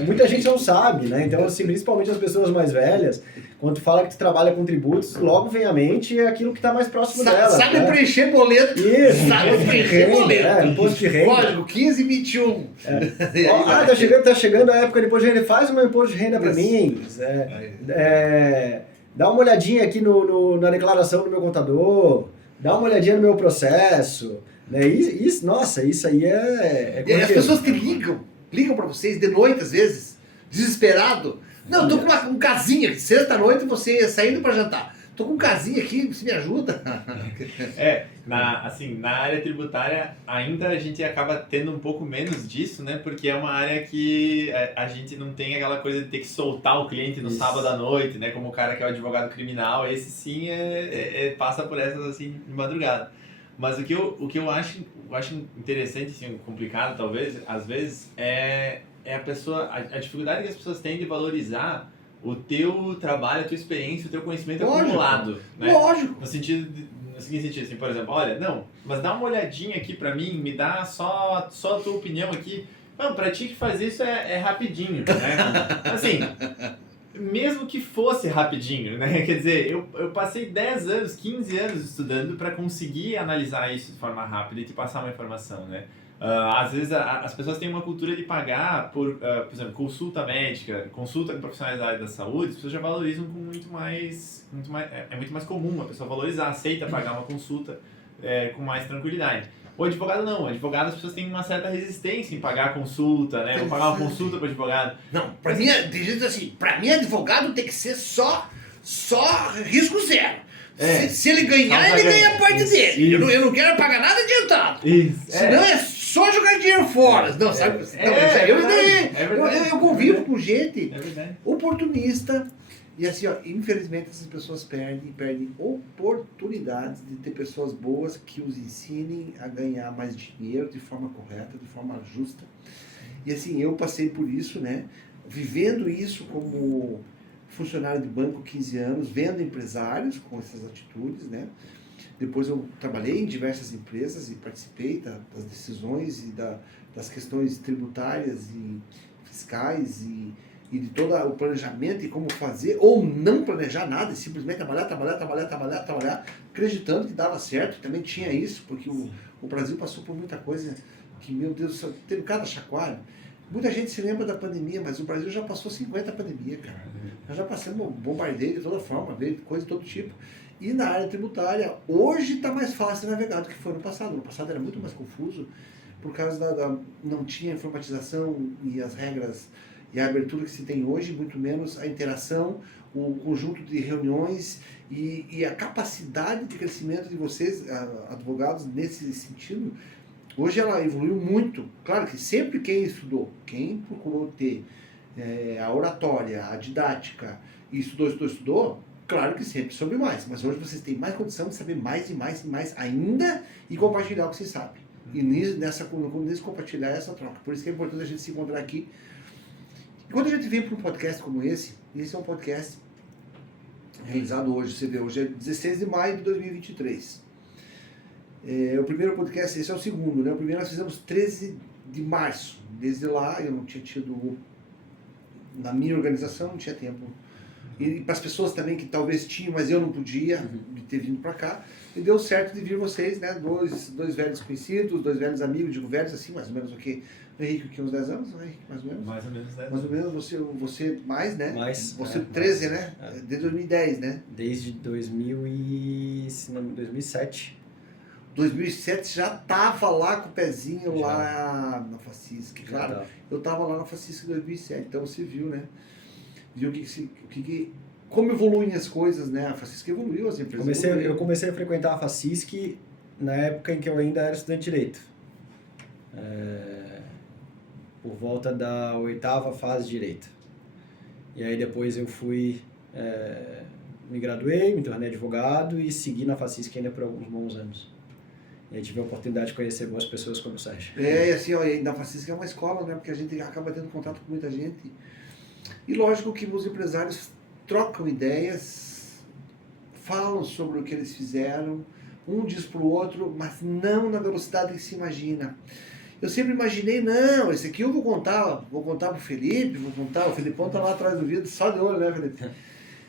Muita gente não sabe, né? Então, assim, principalmente as pessoas mais velhas, quando tu fala que tu trabalha com tributos, logo vem à mente aquilo que está mais próximo dela. Sabe né? preencher boleto. Isso, Sabe preencher boleto. Imposto de renda. Código 1521. Tá chegando a época de imposto de renda, faz o meu imposto de renda para mim. Dá uma olhadinha aqui na declaração do meu contador, dá uma olhadinha no meu processo. Né? Isso aí E as pessoas que ligam para vocês de noite às vezes, desesperado. Não, tô com um casinho aqui, sexta-noite você saindo para jantar. Tô com um casinho aqui, você me ajuda? Na área tributária ainda a gente acaba tendo um pouco menos disso, né? Porque é uma área que a gente não tem aquela coisa de ter que soltar o cliente no sábado à noite, né? Como o cara que é o advogado criminal, esse sim passa por essas assim de madrugada. Mas o que eu acho interessante, assim, complicado talvez, às vezes, é a pessoa, a dificuldade que as pessoas têm de valorizar o teu trabalho, a tua experiência, o teu conhecimento acumulado. Né? Lógico. No seguinte sentido, assim, por exemplo, olha, não, mas dá uma olhadinha aqui pra mim, me dá só a tua opinião aqui. Não, pra ti que faz isso é rapidinho, né? Assim, mesmo que fosse rapidinho, né? Quer dizer, eu passei 10 anos, 15 anos estudando para conseguir analisar isso de forma rápida e te passar uma informação, né? Às vezes as pessoas têm uma cultura de pagar por exemplo, consulta médica, consulta com profissionais da área da saúde, as pessoas já valorizam com muito mais é muito mais comum a pessoa valorizar, aceita pagar uma consulta com mais tranquilidade. O advogado não, o advogado as pessoas têm uma certa resistência em pagar a consulta, né? Ou pagar uma consulta para o advogado. Não, pra mim, tem gente assim, pra mim advogado tem que ser só risco zero. Se ele ganhar, ele ganha a parte dele. Eu não quero pagar nada adiantado. Senão é só jogar dinheiro fora. Não, sabe? Eu convivo com gente oportunista. E assim, ó, infelizmente essas pessoas perdem oportunidades de ter pessoas boas que os ensinem a ganhar mais dinheiro de forma correta, de forma justa. E assim, eu passei por isso, né? Vivendo isso como funcionário de banco 15 anos, vendo empresários com essas atitudes, né? Depois eu trabalhei em diversas empresas e participei das decisões e das questões tributárias e fiscais e de todo o planejamento e como fazer, ou não planejar nada, e simplesmente trabalhar, acreditando que dava certo. Também tinha isso, porque o Brasil passou por muita coisa que, meu Deus do céu, teve cada chacoalho. Muita gente se lembra da pandemia, mas o Brasil já passou 50 pandemias, cara. Nós já passamos bombardeio de toda forma, veio coisa de todo tipo. E na área tributária, hoje está mais fácil navegar do que foi no passado. No passado era muito mais confuso, por causa não tinha informatização e as regras e a abertura que se tem hoje, muito menos a interação, o conjunto de reuniões e a capacidade de crescimento de vocês, advogados, nesse sentido. Hoje ela evoluiu muito. Claro que sempre quem estudou, quem procurou ter a oratória, a didática, e estudou, claro que sempre soube mais. Mas hoje vocês têm mais condição de saber mais e mais ainda e compartilhar o que vocês sabem. E nesse compartilhar essa troca. Por isso que é importante a gente se encontrar aqui. E quando a gente vem para um podcast como esse é um podcast realizado hoje, você vê, hoje é 16 de maio de 2023. O primeiro podcast, esse é o segundo, né? O primeiro nós fizemos 13 de março. Desde lá eu não tinha tido, na minha organização, não tinha tempo. E para as pessoas também que talvez tinham, mas eu não podia de ter vindo para cá. E deu certo de vir vocês, né? Dois velhos conhecidos, dois velhos amigos, digo velhos assim, mais ou menos o quê? O Henrique, que uns 10 anos? O Henrique, mais ou menos? Mais ou menos 10 anos. Mais ou menos, você mais, né? Mais. Você 13, né? Desde 2010, né? Desde 2007. 2007 já tava lá com o pezinho lá na Facisc. Claro, eu tava lá na Facisc em 2007, então você viu, né? Viu como evoluem as coisas, né? A Facisc evoluiu, as empresas Eu comecei a frequentar a Facisc na época em que eu ainda era estudante de Direito. Por volta da 8ª fase de Direito. E aí depois eu fui me graduei, me tornei advogado e segui na Facisc ainda por alguns bons anos. E aí tive a oportunidade de conhecer boas pessoas como o Sérgio. E assim, ó, e na Facisc é uma escola, né? Porque a gente acaba tendo contato com muita gente. E lógico que os empresários trocam ideias, falam sobre o que eles fizeram, um diz para o outro, mas não na velocidade que se imagina. Eu sempre imaginei, não, esse aqui eu vou contar pro Felipe, o Felipão tá lá atrás do vidro, só de olho, né, Felipe?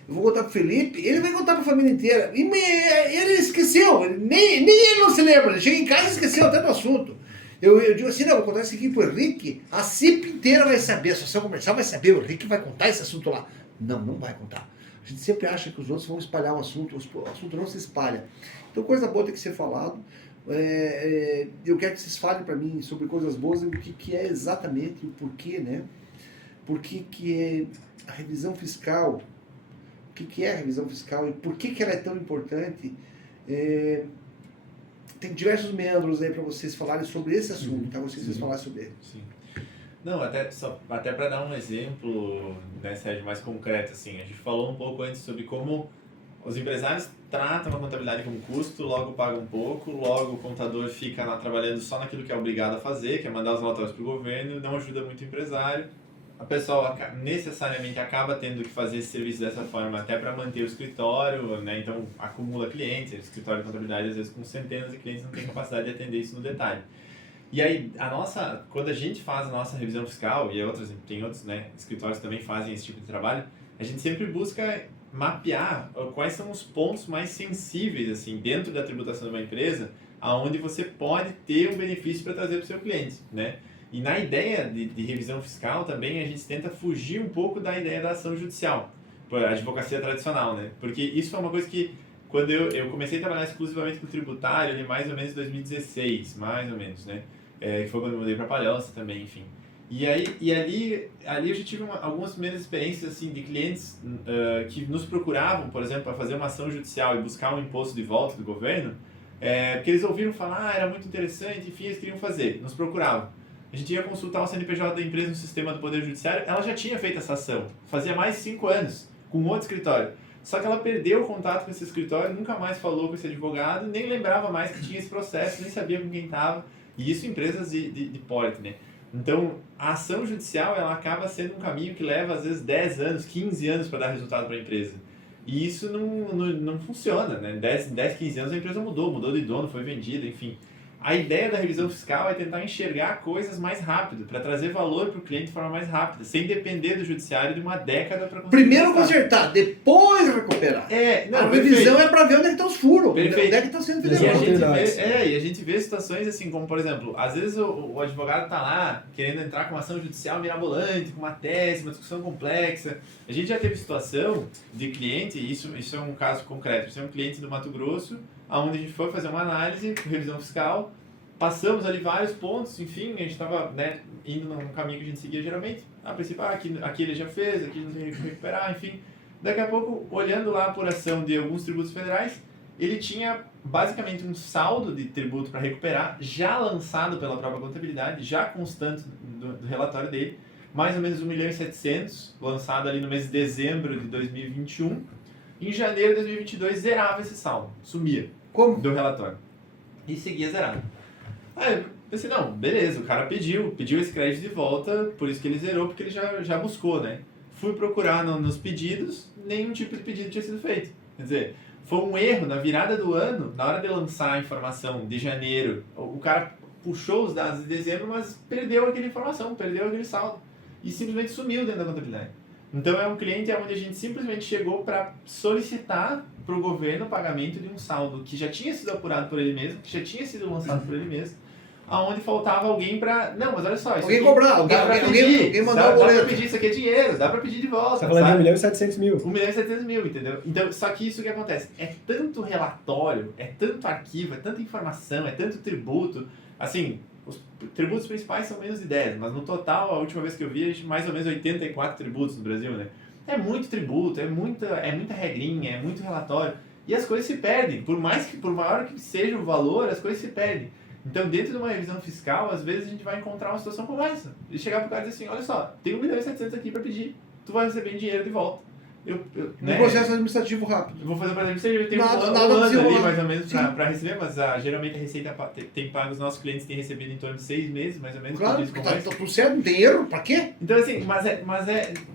Eu vou contar pro Felipe, ele vai contar pra família inteira. E ele esqueceu, nem ele não se lembra, ele chega em casa e esqueceu até do assunto. Eu digo assim, não, eu vou contar isso aqui pro Henrique, a CIP inteira vai saber, a Associação Comercial vai saber, o Henrique vai contar esse assunto lá. Não, não vai contar. A gente sempre acha que os outros vão espalhar o assunto não se espalha. Então coisa boa tem que ser falado. Eu quero que vocês falem para mim sobre coisas boas e o que é exatamente, o porquê, né? Por que é a revisão fiscal, o que é a revisão fiscal e por que ela é tão importante. Tem diversos membros aí para vocês falarem sobre esse assunto, tá? Vocês falarem sobre ele. Sim. Não, até para dar um exemplo, né, Sérgio, mais concreto, assim, a gente falou um pouco antes sobre como os empresários tratam a contabilidade como custo, logo pagam um pouco, logo o contador fica lá trabalhando só naquilo que é obrigado a fazer, que é mandar os relatórios para o governo, não ajuda muito o empresário. A pessoa necessariamente acaba tendo que fazer esse serviço dessa forma até para manter o escritório, né? Então acumula clientes, o escritório de contabilidade às vezes com centenas de clientes não tem capacidade de atender isso no detalhe. E aí, quando a gente faz a nossa revisão fiscal, e tem outros, né, escritórios que também fazem esse tipo de trabalho, a gente sempre busca mapear quais são os pontos mais sensíveis, assim, dentro da tributação de uma empresa, aonde você pode ter um benefício para trazer para o seu cliente, né? E na ideia de revisão fiscal também a gente tenta fugir um pouco da ideia da ação judicial, a advocacia tradicional, né? Porque isso foi uma coisa que, quando eu comecei a trabalhar exclusivamente com tributário, ali mais ou menos em 2016, mais ou menos, né? Que foi quando eu mudei para Palhoça também, enfim. E ali eu já tive algumas primeiras experiências assim, de clientes que nos procuravam, por exemplo, para fazer uma ação judicial e buscar um imposto de volta do governo, porque eles ouviram falar, era muito interessante, enfim, eles queriam fazer, nos procuravam. A gente ia consultar o CNPJ da empresa no sistema do Poder Judiciário, ela já tinha feito essa ação, fazia mais de 5 anos, com outro escritório. Só que ela perdeu o contato com esse escritório, nunca mais falou com esse advogado, nem lembrava mais que tinha esse processo, nem sabia com quem estava. E isso em empresas de porte, né? Então, a ação judicial, ela acaba sendo um caminho que leva, às vezes, 10 anos, 15 anos para dar resultado para a empresa. E isso não funciona, né? 10, 15 anos a empresa mudou de dono, foi vendida, enfim. A ideia da revisão fiscal é tentar enxergar coisas mais rápido, para trazer valor para o cliente de forma mais rápida, sem depender do judiciário de uma década para conseguir. Primeiro consertar, depois recuperar. A revisão é para ver onde é que estão os furos, onde é que estão sendo fidelizados. E a gente vê situações assim, como por exemplo, às vezes o advogado está lá querendo entrar com uma ação judicial mirabolante, com uma tese, uma discussão complexa. A gente já teve situação de cliente, isso é um caso concreto, isso é um cliente do Mato Grosso, onde a gente foi fazer uma análise, revisão fiscal, passamos ali vários pontos, enfim, a gente estava, né, indo num caminho que a gente seguia geralmente, a princípio, aqui ele já fez, aqui não tem que recuperar, enfim. Daqui a pouco, olhando lá a apuração de alguns tributos federais, ele tinha basicamente um saldo de tributo para recuperar, já lançado pela própria contabilidade, já constante do relatório dele, mais ou menos 1.700.000, lançado ali no mês de dezembro de 2021. Em janeiro de 2022, zerava esse saldo, sumia. Como? Do relatório. E seguia zerado. Aí eu pensei, não, beleza, o cara pediu esse crédito de volta, por isso que ele zerou, porque ele já buscou, né? Fui procurar nos pedidos, nenhum tipo de pedido tinha sido feito. Quer dizer, foi um erro na virada do ano, na hora de lançar a informação de janeiro, o cara puxou os dados de dezembro, mas perdeu aquela informação, perdeu aquele saldo. E simplesmente sumiu dentro da contabilidade. Então é um cliente onde a gente simplesmente chegou para solicitar para o governo o pagamento de um saldo que já tinha sido apurado por ele mesmo, que já tinha sido lançado por ele mesmo, aonde faltava alguém para... Não, mas olha só... Alguém cobrar, alguém mandar o boleto. Dá para pedir, isso aqui é dinheiro, dá para pedir de volta. Você tá falando de 1.700.000. 1.700.000, entendeu? Então, só que isso que acontece, é tanto relatório, é tanto arquivo, é tanta informação, é tanto tributo, assim... Os tributos principais são menos de 10, mas no total, a última vez que eu vi, a gente mais ou menos 84 tributos no Brasil, né? É muito tributo, é muita regrinha, é muito relatório. E as coisas se perdem. Por maior que seja o valor, as coisas se perdem. Então, dentro de uma revisão fiscal, às vezes a gente vai encontrar uma situação como essa. E chegar pro cara e dizer assim, olha só, tem 1.700.000 aqui para pedir, tu vai receber dinheiro de volta. Um processo administrativo rápido. Eu vou fazer um processo administrativo, eu tenho Nada um ano ali, desenrolar. mais ou menos, para receber, mas geralmente a Receita tem pago, os nossos clientes têm recebido em torno de 6 meses, mais ou menos. Claro, por porque isso, tá tudo certo, não tem erro, pra quê? Então, assim,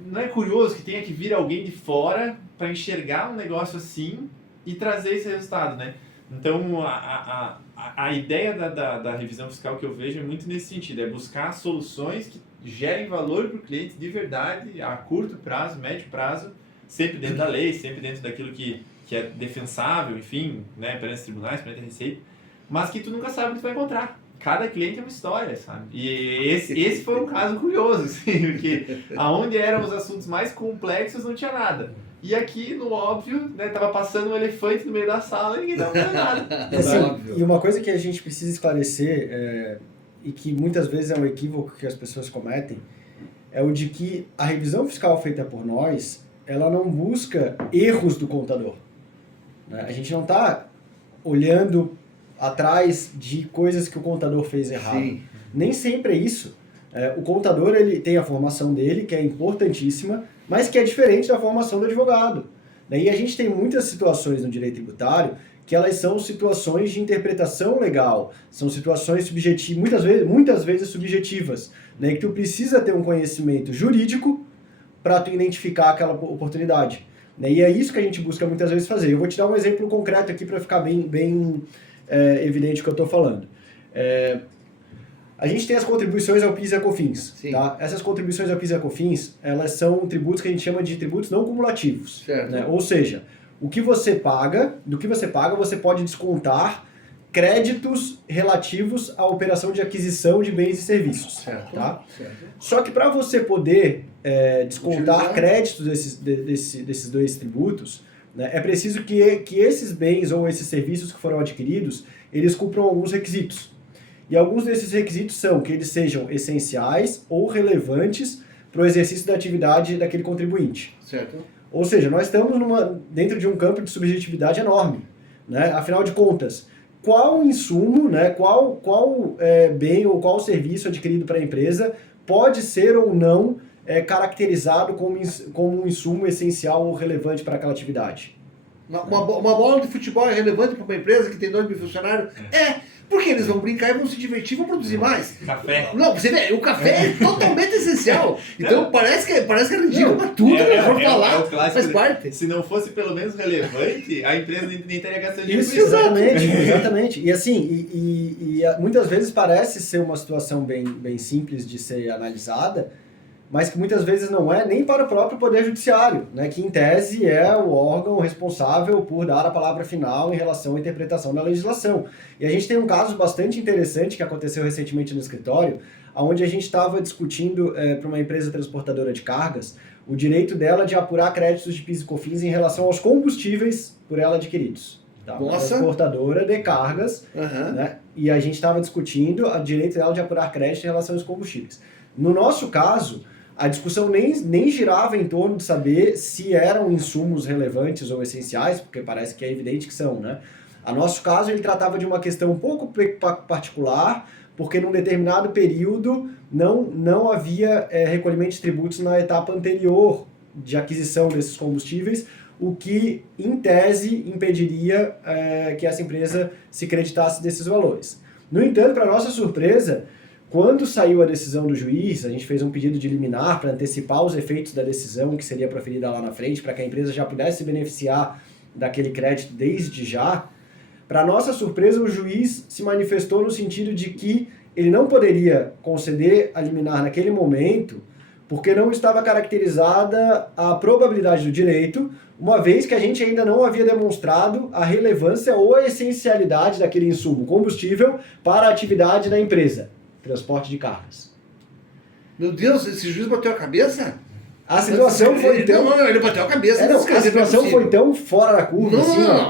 não é curioso que tenha que vir alguém de fora para enxergar um negócio assim e trazer esse resultado, né? Então, a ideia da revisão fiscal que eu vejo é muito nesse sentido, é buscar soluções que gerem valor para o cliente de verdade, a curto prazo, médio prazo, sempre dentro da lei, sempre dentro daquilo que é defensável, enfim, né, perante os tribunais, perante a Receita, mas que tu nunca sabe o que tu vai encontrar. Cada cliente é uma história, sabe? E esse foi um caso curioso, assim, porque aonde eram os assuntos mais complexos não tinha nada. E aqui, no óbvio, né, tava passando um elefante no meio da sala e ninguém dava nada. Assim, e uma coisa que a gente precisa esclarecer, e que muitas vezes é um equívoco que as pessoas cometem, é o de que a revisão fiscal feita por nós, ela não busca erros do contador. Né? A gente não está olhando atrás de coisas que o contador fez errado. Sim. Nem sempre é isso. O contador ele tem a formação dele, que é importantíssima, mas que é diferente da formação do advogado. E a gente tem muitas situações no direito tributário que elas são situações de interpretação legal, são situações subjetivas, muitas vezes subjetivas, né? Que tu precisa ter um conhecimento jurídico para tu identificar aquela oportunidade. E é isso que a gente busca muitas vezes fazer. Eu vou te dar um exemplo concreto aqui para ficar bem evidente o que eu estou falando. A gente tem as contribuições ao PIS e a COFINS. Tá? Essas contribuições ao PIS e a COFINS, elas são tributos que a gente chama de tributos não cumulativos. Né? Ou seja, do que você paga, você pode descontar créditos relativos à operação de aquisição de bens e serviços. Certo. Tá? Certo. Só que para você poder descontar créditos desses dois tributos, né, é preciso que esses bens ou esses serviços que foram adquiridos, eles cumpram alguns requisitos. E alguns desses requisitos são que eles sejam essenciais ou relevantes para o exercício da atividade daquele contribuinte. Certo. Ou seja, nós estamos dentro de um campo de subjetividade enorme. Né? Afinal de contas, qual insumo, né, qual bem ou qual serviço adquirido para a empresa pode ser ou não caracterizado como um insumo essencial ou relevante para aquela atividade? Uma bola de futebol é relevante para uma empresa que tem 2 mil funcionários? Porque eles vão brincar e vão se divertir, vão produzir mais. Café. Não, você vê, o café é totalmente essencial. Então parece que é ridículo, mas tudo que eles vão falar faz parte. Se não fosse pelo menos relevante, a empresa nem estaria gastando dinheiro Isso, com isso. exatamente. E assim, muitas vezes parece ser uma situação bem simples de ser analisada, mas que muitas vezes não é nem para o próprio Poder Judiciário, né, que em tese é o órgão responsável por dar a palavra final em relação à interpretação da legislação. E a gente tem um caso bastante interessante que aconteceu recentemente no escritório, onde a gente estava discutindo para uma empresa transportadora de cargas o direito dela de apurar créditos de PIS e COFINS em relação aos combustíveis por ela adquiridos. Tá? Uma transportadora de cargas, né, e a gente estava discutindo o direito dela de apurar crédito em relação aos combustíveis. No nosso caso, a discussão nem girava em torno de saber se eram insumos relevantes ou essenciais, porque parece que é evidente que são, né? A nosso caso, ele tratava de uma questão um pouco particular, porque num determinado período não havia recolhimento de tributos na etapa anterior de aquisição desses combustíveis, o que, em tese, impediria que essa empresa se creditasse desses valores. No entanto, para nossa surpresa, quando saiu a decisão do juiz, a gente fez um pedido de liminar para antecipar os efeitos da decisão que seria proferida lá na frente, para que a empresa já pudesse se beneficiar daquele crédito desde já. Para nossa surpresa, o juiz se manifestou no sentido de que ele não poderia conceder a liminar naquele momento, porque não estava caracterizada a probabilidade do direito, uma vez que a gente ainda não havia demonstrado a relevância ou a essencialidade daquele insumo combustível para a atividade da empresa. Transporte de cargas. Meu Deus, esse juiz bateu a cabeça? A situação foi tão... Não, ele bateu a cabeça. A situação foi tão fora da curva,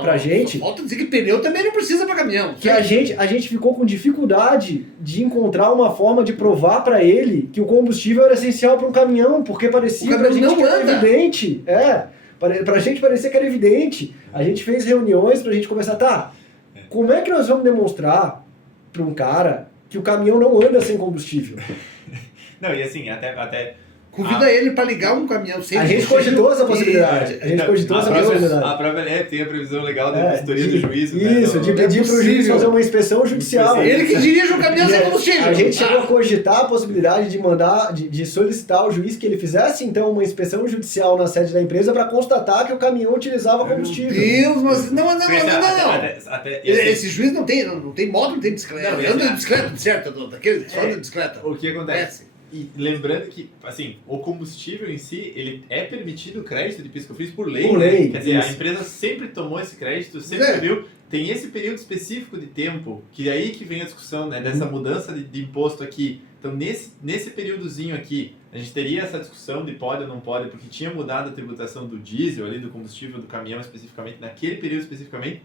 pra gente... Falta dizer que pneu também não precisa para caminhão. Que a gente ficou com dificuldade de encontrar uma forma de provar para ele que o combustível era essencial para um caminhão, porque parecia pra gente que era evidente. Pra gente parecia que era evidente. A gente fez reuniões pra gente conversar, como é que nós vamos demonstrar para um cara que o caminhão não anda sem combustível? Não, e assim, até Convida ele para ligar um caminhão sem A gente cogitou essa possibilidade. A gente cogitou essa possibilidade. A própria LF tem a previsão legal da vistoria do juízo. Isso, de pedir para o juiz fazer uma inspeção judicial. Ele que dirige o caminhão sem combustível. A gente chegou a cogitar a possibilidade de mandar, de solicitar ao juiz que ele fizesse, então, uma inspeção judicial na sede da empresa para constatar que o caminhão utilizava combustível. Meu Deus, mas não. Até esse juiz não tem moto, não tem bicicleta. Ele anda de bicicleta, certo? Daquele só anda de bicicleta. O que acontece? E lembrando que, assim, o combustível em si, ele é permitido o crédito de piscofins por lei. Por lei. Quer dizer, a empresa sempre tomou esse crédito, sempre viu. Tem esse período específico de tempo, que é aí que vem a discussão, né, dessa mudança de imposto aqui. Então, nesse períodozinho aqui, a gente teria essa discussão de pode ou não pode, porque tinha mudado a tributação do diesel, ali do combustível do caminhão especificamente, naquele período especificamente.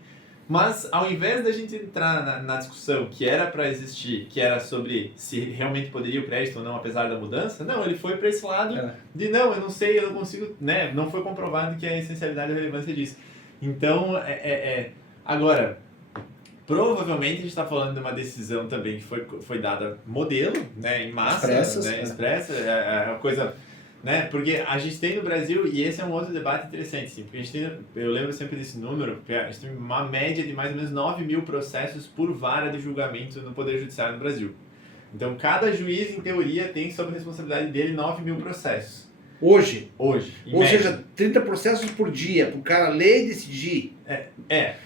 Mas, ao invés da gente entrar na discussão que era para existir, que era sobre se realmente poderia o crédito ou não, apesar da mudança, não, ele foi para esse lado de não, eu não sei, eu não consigo, né, não foi comprovado que a essencialidade e a relevância disso. Então, agora, provavelmente a gente está falando de uma decisão também que foi dada modelo, né, em massa, expressa, é uma coisa... Né? Porque a gente tem no Brasil, e esse é um outro debate interessante, sim, porque a gente tem, eu lembro sempre desse número, que a gente tem uma média de mais ou menos 9 mil processos por vara de julgamento no Poder Judiciário no Brasil. Então, cada juiz, em teoria, tem sob responsabilidade dele 9 mil processos. Hoje. Ou média. Seja, 30 processos por dia, para o cara ler e decidir.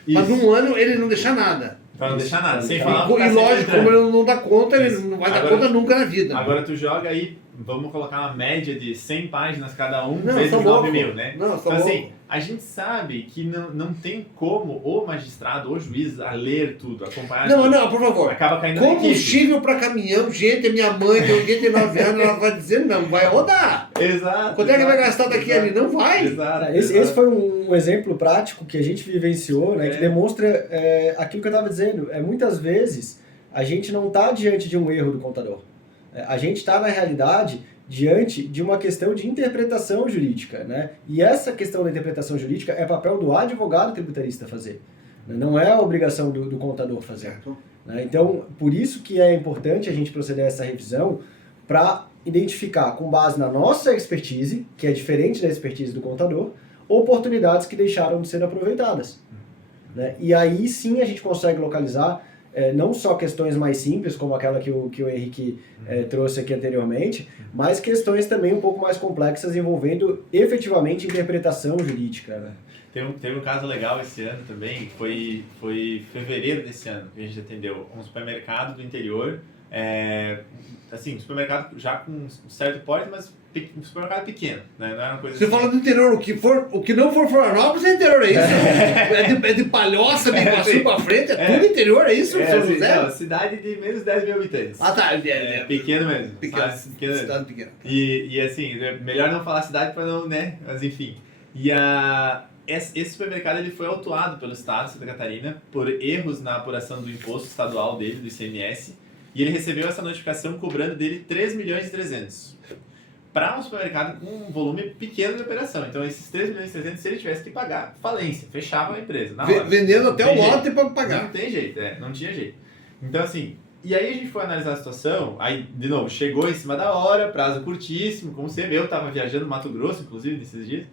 Isso. Mas num ano ele não deixa nada. Para não deixar nada, sem falar... E lógico, como ele não dá conta, ele não vai dar conta nunca na vida. Agora tu joga aí, vamos colocar uma média de 100 páginas cada um, vezes 9 mil, né? Não, então assim, a gente sabe que não tem como o magistrado, o juiz, a ler tudo, acompanhar tudo. Não, por favor. Acaba caindo combustível para caminhão, gente, minha mãe tem 89 anos, ela vai dizer não, vai rodar. Exato. Quanto é que vai gastar daqui ali? Não vai. Exato. Esse foi um exemplo prático que a gente vivenciou, né, que demonstra aquilo que eu estava dizendo. Muitas vezes a gente não está diante de um erro do contador. A gente está, na realidade, diante de uma questão de interpretação jurídica, né? E essa questão da interpretação jurídica é papel do advogado tributarista fazer. Não é a obrigação do contador fazer. Né? Então, por isso que é importante a gente proceder a essa revisão para identificar, com base na nossa expertise, que é diferente da expertise do contador, oportunidades que deixaram de ser aproveitadas. Né? E aí sim a gente consegue localizar não só questões mais simples, como aquela que o Henrique trouxe aqui anteriormente, mas questões também um pouco mais complexas envolvendo efetivamente interpretação jurídica. Né? Teve um caso legal esse ano também, foi fevereiro desse ano, que a gente atendeu um supermercado do interior, assim, um supermercado já com um certo porte, mas um supermercado pequeno, né? Não era uma coisa Você assim. fala do interior, o que não for Florianópolis é interior, é isso? É de Palhoça, de Iguaçu pra frente, tudo interior, é isso? São José? Não, cidade de menos de 10 mil habitantes. Ah, tá. Pequeno mesmo. Pequeno. Cidade pequena. E assim, melhor não falar cidade pra não, né? Mas enfim. E esse supermercado ele foi autuado pelo Estado de Santa Catarina por erros na apuração do imposto estadual dele, do ICMS, e ele recebeu essa notificação cobrando dele 3 milhões e 300. Para um supermercado com um volume pequeno de operação. Então, esses 3 milhões e 300, se ele tivesse que pagar, falência, fechava a empresa. Na hora. Vendendo até o lote para pagar. Não tem jeito, não tinha jeito. Então, assim, e aí a gente foi analisar a situação, aí, de novo, chegou em cima da hora, prazo curtíssimo, como você vê, eu estava viajando no Mato Grosso, inclusive, nesses dias,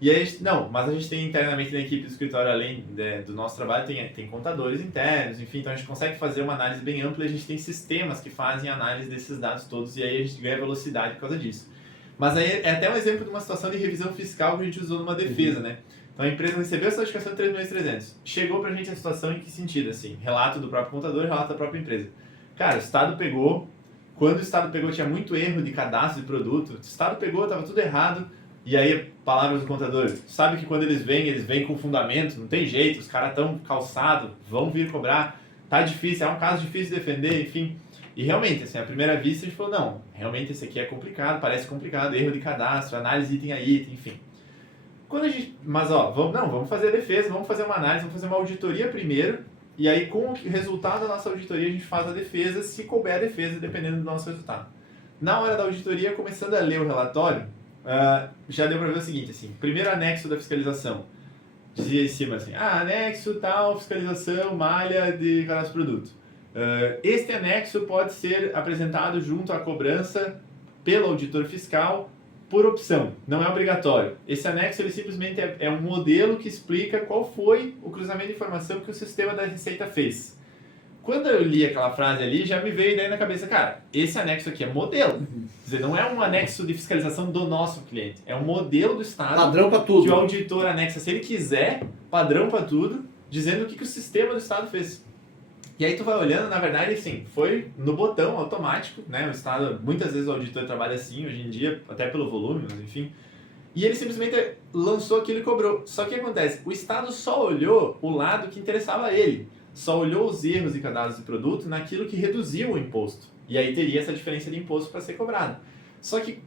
e aí, mas a gente tem internamente na equipe do escritório, além do nosso trabalho, tem contadores internos, enfim, então a gente consegue fazer uma análise bem ampla, e a gente tem sistemas que fazem análise desses dados todos, e aí a gente ganha velocidade por causa disso. Mas aí é até um exemplo de uma situação de revisão fiscal que a gente usou numa defesa, né? Então a empresa recebeu essa notificação de 3 milhões e 300. Chegou pra gente a situação em que sentido, assim? Relato do próprio contador e relato da própria empresa. Cara, o Estado pegou, quando o Estado pegou tinha muito erro de cadastro de produto, o Estado pegou, tava tudo errado, e aí, palavras do contador, sabe que quando eles vêm com fundamento, não tem jeito, os caras tão calçados, vão vir cobrar, tá difícil, é um caso difícil de defender, enfim... E realmente, assim, à primeira vista a gente falou, não, realmente esse aqui é complicado, parece complicado, erro de cadastro, análise item a item, enfim. Quando a gente, mas vamos fazer a defesa, vamos fazer uma análise, vamos fazer uma auditoria primeiro, e aí com o resultado da nossa auditoria a gente faz a defesa, se couber a defesa, dependendo do nosso resultado. Na hora da auditoria, começando a ler o relatório, já deu para ver o seguinte, assim, primeiro anexo da fiscalização, dizia em cima assim, anexo tal, fiscalização, malha de cadastro produto. Este anexo pode ser apresentado junto à cobrança pelo auditor fiscal por opção, não é obrigatório. Esse anexo ele simplesmente é um modelo que explica qual foi o cruzamento de informação que o sistema da Receita fez. Quando eu li aquela frase ali, já me veio a ideia na cabeça, cara, esse anexo aqui é modelo. Quer dizer, não é um anexo de fiscalização do nosso cliente, é um modelo do Estado. Padrão para tudo. Que o auditor anexa, se ele quiser, padrão para tudo, dizendo o que o sistema do Estado fez. E aí tu vai olhando, na verdade, assim, foi no botão automático, né? O Estado, muitas vezes o auditor trabalha assim, hoje em dia, até pelo volume, mas enfim. E ele simplesmente lançou aquilo e cobrou. Só que o que acontece? O Estado só olhou o lado que interessava a ele. Só olhou os erros de cadastro de produto naquilo que reduziu o imposto. E aí teria essa diferença de imposto para ser cobrado. Só que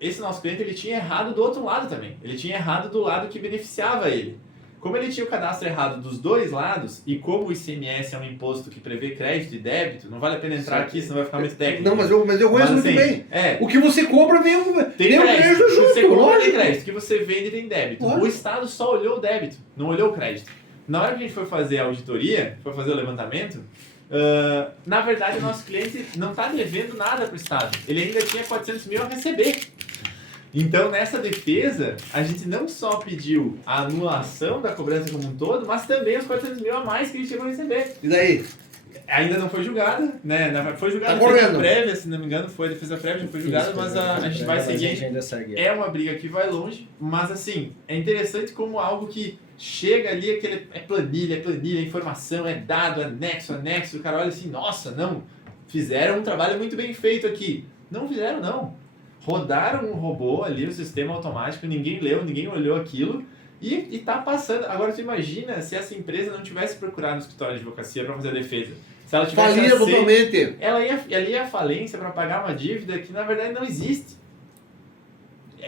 esse nosso cliente ele tinha errado do outro lado também. Ele tinha errado do lado que beneficiava ele. Como ele tinha o cadastro errado dos dois lados, e como o ICMS é um imposto que prevê crédito e débito, não vale a pena entrar aqui, senão vai ficar muito técnico. Não, mas eu conheço muito bem. O que você compra vem um crédito junto. Você compra tem crédito, o que você vende tem débito. Lógico. O Estado só olhou o débito, não olhou o crédito. Na hora que a gente foi fazer a auditoria, foi fazer o levantamento, na verdade o nosso cliente não está devendo nada para o Estado. Ele ainda tinha 400 mil a receber. Então, nessa defesa, a gente não só pediu a anulação da cobrança como um todo, mas também os 400 mil a mais que ele chegou a receber. E daí? Ainda não foi julgada, né? Foi julgada Tá em defesa prévia, se não me engano, foi defesa prévia, não foi julgada, mas a gente vai seguir. A gente ainda segue. É uma briga que vai longe, mas assim, é interessante como algo que chega ali, aquele é planilha, informação, é dado, anexo, o cara olha assim, nossa, não, fizeram um trabalho muito bem feito aqui. Não fizeram, não. Rodaram um robô ali, o sistema automático, ninguém leu, ninguém olhou aquilo e tá passando. Agora tu imagina se essa empresa não tivesse procurado no escritório de advocacia para fazer a defesa. Se ela tivesse Falia totalmente. ela ia à falência para pagar uma dívida que na verdade não existe.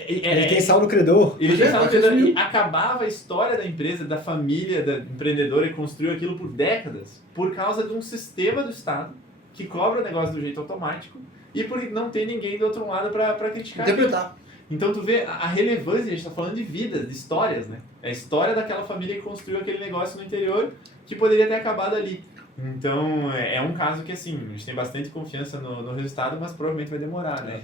Ele tem saldo credor. E acabava a história da empresa, da família, da empreendedora que construiu aquilo por décadas por causa de um sistema do Estado que cobra o negócio do jeito automático e por não ter ninguém do outro lado para criticar. Interpretar. Então tu vê a relevância, a gente está falando de vidas, de histórias, né? É a história daquela família que construiu aquele negócio no interior que poderia ter acabado ali. Então é um caso que assim, a gente tem bastante confiança no resultado, mas provavelmente vai demorar, né?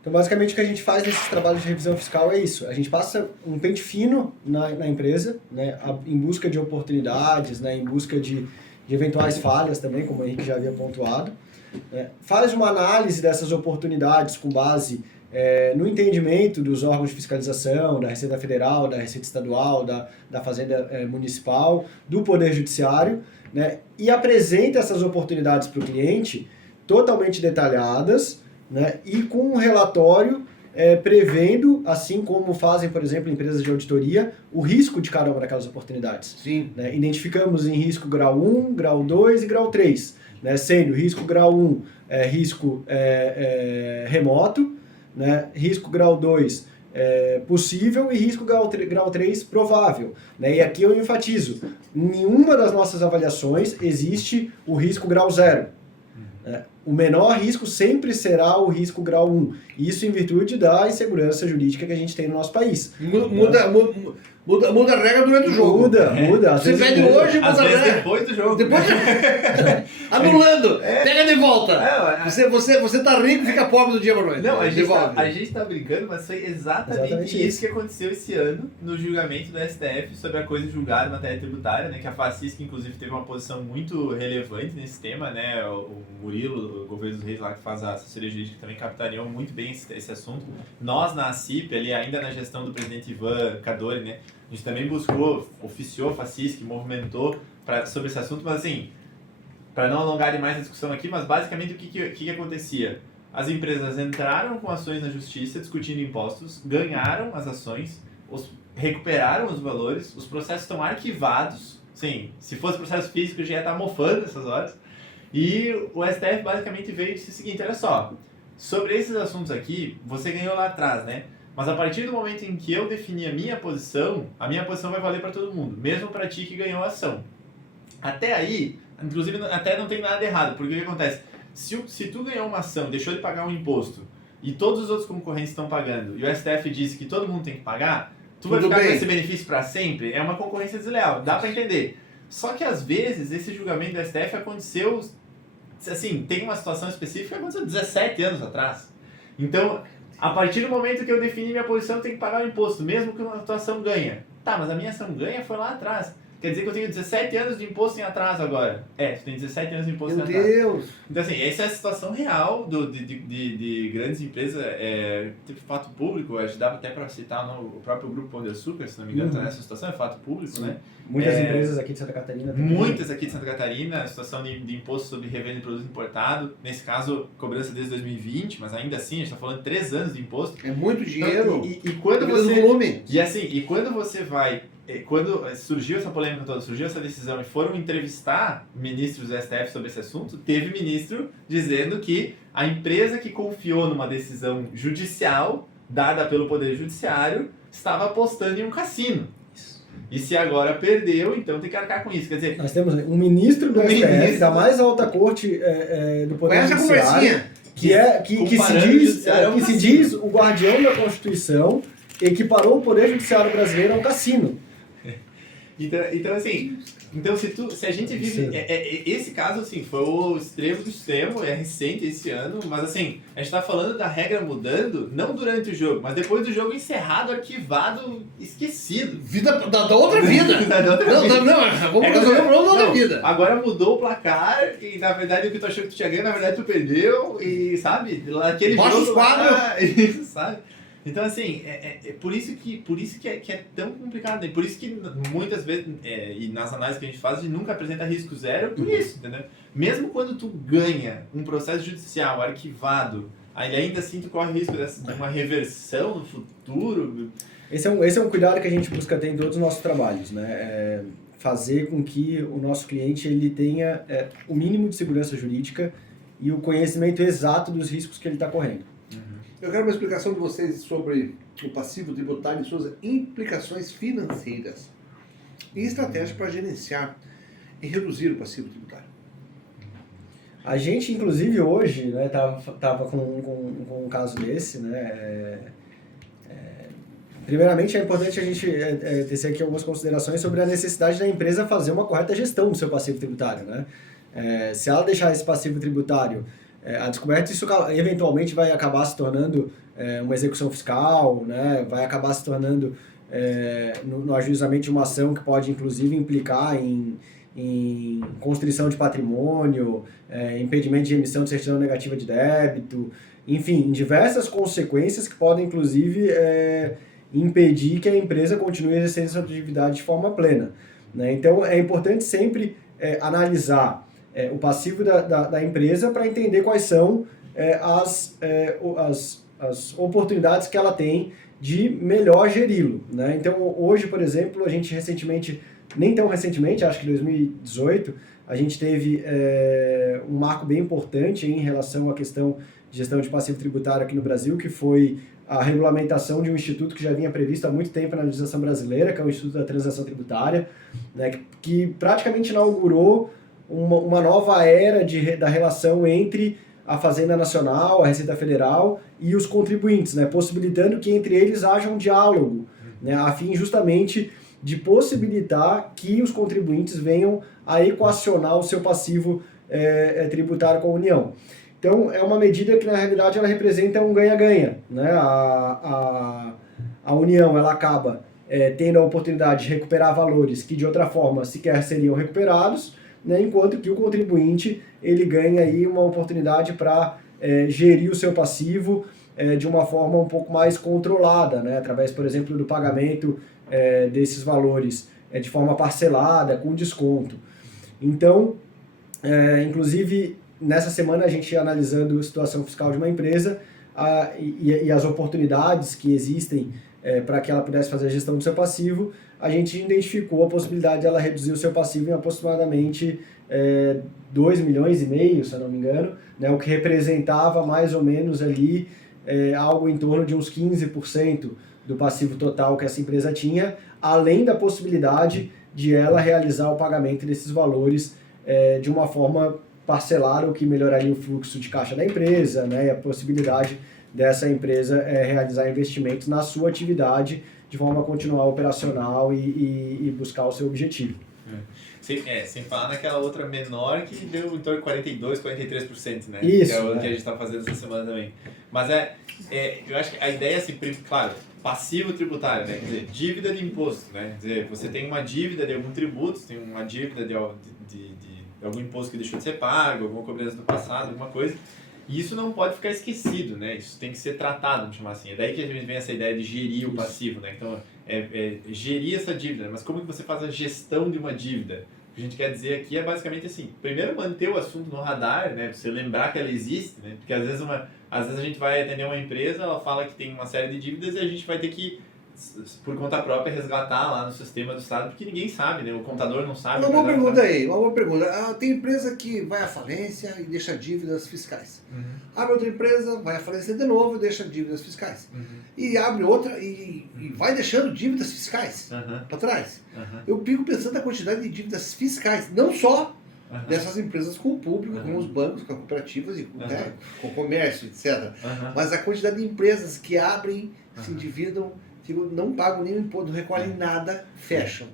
Então basicamente o que a gente faz nesses trabalhos de revisão fiscal é isso. A gente passa um pente fino na empresa, né? Em busca de oportunidades, né? Em busca de eventuais falhas também, como o Henrique já havia pontuado. Faz uma análise dessas oportunidades com base no entendimento dos órgãos de fiscalização, da Receita Federal, da Receita Estadual, da Fazenda Municipal, do Poder Judiciário, né, e apresenta essas oportunidades para o cliente totalmente detalhadas, né, e com um relatório prevendo, assim como fazem, por exemplo, empresas de auditoria, o risco de cada uma daquelas oportunidades. Sim. Né, identificamos em risco grau 1, grau 2 e grau 3. Né, sendo risco grau 1 risco remoto, né, risco grau 2 possível e risco grau 3 provável. Né, e aqui eu enfatizo, em nenhuma das nossas avaliações existe o risco grau 0. O menor risco sempre será o risco grau 1. Isso em virtude da insegurança jurídica que a gente tem no nosso país. Muda a regra durante o jogo. Muda. Você pede hoje, muda às a vezes regra. depois do jogo. Anulando. Pega de volta. Você tá rico e fica pobre do dia pra noite. Não, a gente tá brincando, mas foi exatamente isso que aconteceu esse ano no julgamento do STF sobre a coisa julgada em matéria tributária, né? Que a FACISC, inclusive, teve uma posição muito relevante nesse tema, né? O Murilo, o Governo dos Reis lá que faz a assessoria jurídica, também capitaneou muito bem esse assunto. Nós, na ACIP, ali, ainda na gestão do presidente Ivan Cadori, né? A gente também buscou, oficiou a FACISC, movimentou sobre esse assunto, mas assim, para não alongar demais a discussão aqui, mas basicamente o que acontecia? As empresas entraram com ações na justiça discutindo impostos, ganharam as ações, recuperaram os valores, os processos estão arquivados, sim, se fosse processo físico já ia estar mofando essas horas, e o STF basicamente veio e disse o seguinte, olha só, sobre esses assuntos aqui, você ganhou lá atrás, né? Mas a partir do momento em que eu defini a minha posição vai valer para todo mundo, mesmo para ti que ganhou a ação. Até aí, inclusive, até não tem nada errado, porque o que acontece? Se tu ganhou uma ação, deixou de pagar um imposto, e todos os outros concorrentes estão pagando, e o STF disse que todo mundo tem que pagar, tu vai ficar com esse benefício para sempre? É uma concorrência desleal, dá para entender. Só que às vezes esse julgamento do STF aconteceu, assim, tem uma situação específica que aconteceu 17 anos atrás. Então, A partir do momento que eu defini minha posição, eu tenho que pagar o imposto, mesmo que uma ação ganha. Tá, mas a minha ação ganha foi lá atrás. Quer dizer que eu tenho 17 anos de imposto em atraso agora. Você tem 17 anos de imposto em atraso. Meu Deus! Então, assim, essa é a situação real de grandes empresas. Teve fato público, acho que dava até para citar o próprio Grupo Pão de Açúcar, se não me engano, tá nessa situação, é fato público, né? Muitas empresas aqui de Santa Catarina também. Muitas aqui de Santa Catarina, a situação de imposto sobre revenda de produto importado, nesse caso, cobrança desde 2020, mas ainda assim, a gente está falando de 3 anos de imposto. É muito dinheiro. E quando você... volume. E assim, e quando você vai... Quando surgiu essa polêmica toda, surgiu essa decisão e foram entrevistar ministros do STF sobre esse assunto, teve ministro dizendo que a empresa que confiou numa decisão judicial dada pelo Poder Judiciário estava apostando em um cassino. E se agora perdeu, então tem que arcar com isso. Quer dizer, nós temos um ministro do STF, da mais alta corte do Poder Judiciário, que se diz o guardião da Constituição, equiparou o Poder Judiciário brasileiro a um cassino. Então assim, se a gente vive... esse caso, assim, foi o extremo do extremo, é recente esse ano, mas assim, a gente tá falando da regra mudando, não durante o jogo, mas depois do jogo encerrado, arquivado, esquecido. Vida da outra vida. Vamos resolver o problema da outra vida. Agora mudou o placar, e na verdade o que tu achou que tu tinha ganho, na verdade tu perdeu, e sabe, aquele Baixa jogo os quadros. isso, sabe? Então, assim, por isso que é tão complicado. E por isso que muitas vezes, e nas análises que a gente faz, a gente nunca apresenta risco zero por isso, entendeu? Mesmo quando tu ganha um processo judicial arquivado, aí ainda assim tu corre risco de uma reversão no futuro. Esse é um cuidado que a gente busca ter em todos os nossos trabalhos, né? Fazer com que o nosso cliente ele tenha o mínimo de segurança jurídica e o conhecimento exato dos riscos que ele está correndo. Eu quero uma explicação de vocês sobre o passivo tributário e suas implicações financeiras e estratégia para gerenciar e reduzir o passivo tributário. A gente, inclusive, hoje, né, tava com um caso desse, né? Primeiramente, é importante a gente tecer aqui algumas considerações sobre a necessidade da empresa fazer uma correta gestão do seu passivo tributário, né? Se ela deixar esse passivo tributário a descoberta, isso eventualmente vai acabar se tornando uma execução fiscal, né? Vai acabar se tornando no ajuizamento de uma ação que pode, inclusive, implicar em constrição de patrimônio, impedimento de emissão de certidão negativa de débito, enfim, diversas consequências que podem, inclusive, impedir que a empresa continue exercendo sua atividade de forma plena, né? Então, é importante sempre analisar o passivo da empresa para entender quais são as oportunidades que ela tem de melhor geri-lo, né? Então, hoje, por exemplo, a gente recentemente, nem tão recentemente, acho que em 2018, a gente teve um marco bem importante em relação à questão de gestão de passivo tributário aqui no Brasil, que foi a regulamentação de um instituto que já vinha previsto há muito tempo na legislação brasileira, que é o Instituto da Transação Tributária, né, que praticamente inaugurou uma nova era da relação entre a Fazenda Nacional, a Receita Federal e os contribuintes, né, possibilitando que entre eles haja um diálogo, né, a fim justamente de possibilitar que os contribuintes venham a equacionar o seu passivo tributário com a União. Então, é uma medida que, na realidade, ela representa um ganha-ganha, né? A União ela acaba tendo a oportunidade de recuperar valores que, de outra forma, sequer seriam recuperados, né? Enquanto que o contribuinte ele ganha aí uma oportunidade para gerir o seu passivo de uma forma um pouco mais controlada, né? Através, por exemplo, do pagamento desses valores de forma parcelada, com desconto. Então, inclusive, nessa semana a gente analisando a situação fiscal de uma empresa e as oportunidades que existem para que ela pudesse fazer a gestão do seu passivo, a gente identificou a possibilidade de ela reduzir o seu passivo em aproximadamente 2,5 milhões, se eu não me engano, né, o que representava mais ou menos ali algo em torno de uns 15% do passivo total que essa empresa tinha, além da possibilidade de ela realizar o pagamento desses valores de uma forma parcelada, o que melhoraria o fluxo de caixa da empresa, né, e a possibilidade dessa empresa realizar investimentos na sua atividade de forma a continuar operacional e buscar o seu objetivo. Sem falar naquela outra menor que deu em torno de 42%, 43%, né? Isso, que é o que a gente está fazendo essa semana também. Mas eu acho que a ideia é assim, claro, passivo tributário, né? Quer dizer, dívida de imposto, né? Quer dizer, você tem uma dívida de algum tributo, tem uma dívida de algum imposto que deixou de ser pago, alguma cobrança do passado, alguma coisa. E isso não pode ficar esquecido, né? Isso tem que ser tratado, vamos chamar assim. É daí que a gente vem essa ideia de gerir o passivo, né? Então, gerir essa dívida. Mas como que você faz a gestão de uma dívida? O que a gente quer dizer aqui é basicamente assim, primeiro manter o assunto no radar, né? Você lembrar que ela existe, né? Porque às vezes a gente vai atender uma empresa, ela fala que tem uma série de dívidas e a gente vai ter que, por conta própria, resgatar lá no sistema do Estado, porque ninguém sabe, né? O contador não sabe. Uma boa pergunta aí, uma boa pergunta. Tem empresa que vai à falência e deixa dívidas fiscais. Abre outra empresa, vai à falência de novo e deixa dívidas fiscais. E abre outra e vai deixando dívidas fiscais para trás. Eu fico pensando na quantidade de dívidas fiscais, não só dessas empresas com o público, com os bancos, com as cooperativas, e, né, com o comércio, etc. Mas a quantidade de empresas que abrem, se endividam, não pagam nenhum imposto, não recolhem nada, fecham.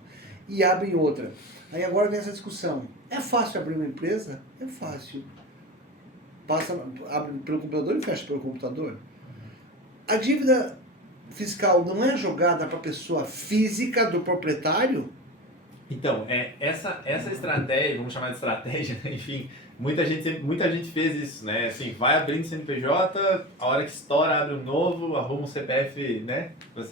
E abrem outra. Aí agora vem essa discussão. É fácil abrir uma empresa? É fácil. Abre pelo computador e fecha pelo computador. A dívida fiscal não é jogada para a pessoa física do proprietário? Então, essa estratégia, vamos chamar de estratégia, né? Enfim, muita gente fez isso, né? Assim, vai abrindo CNPJ, a hora que estoura, abre um novo, arruma um CPF, né? O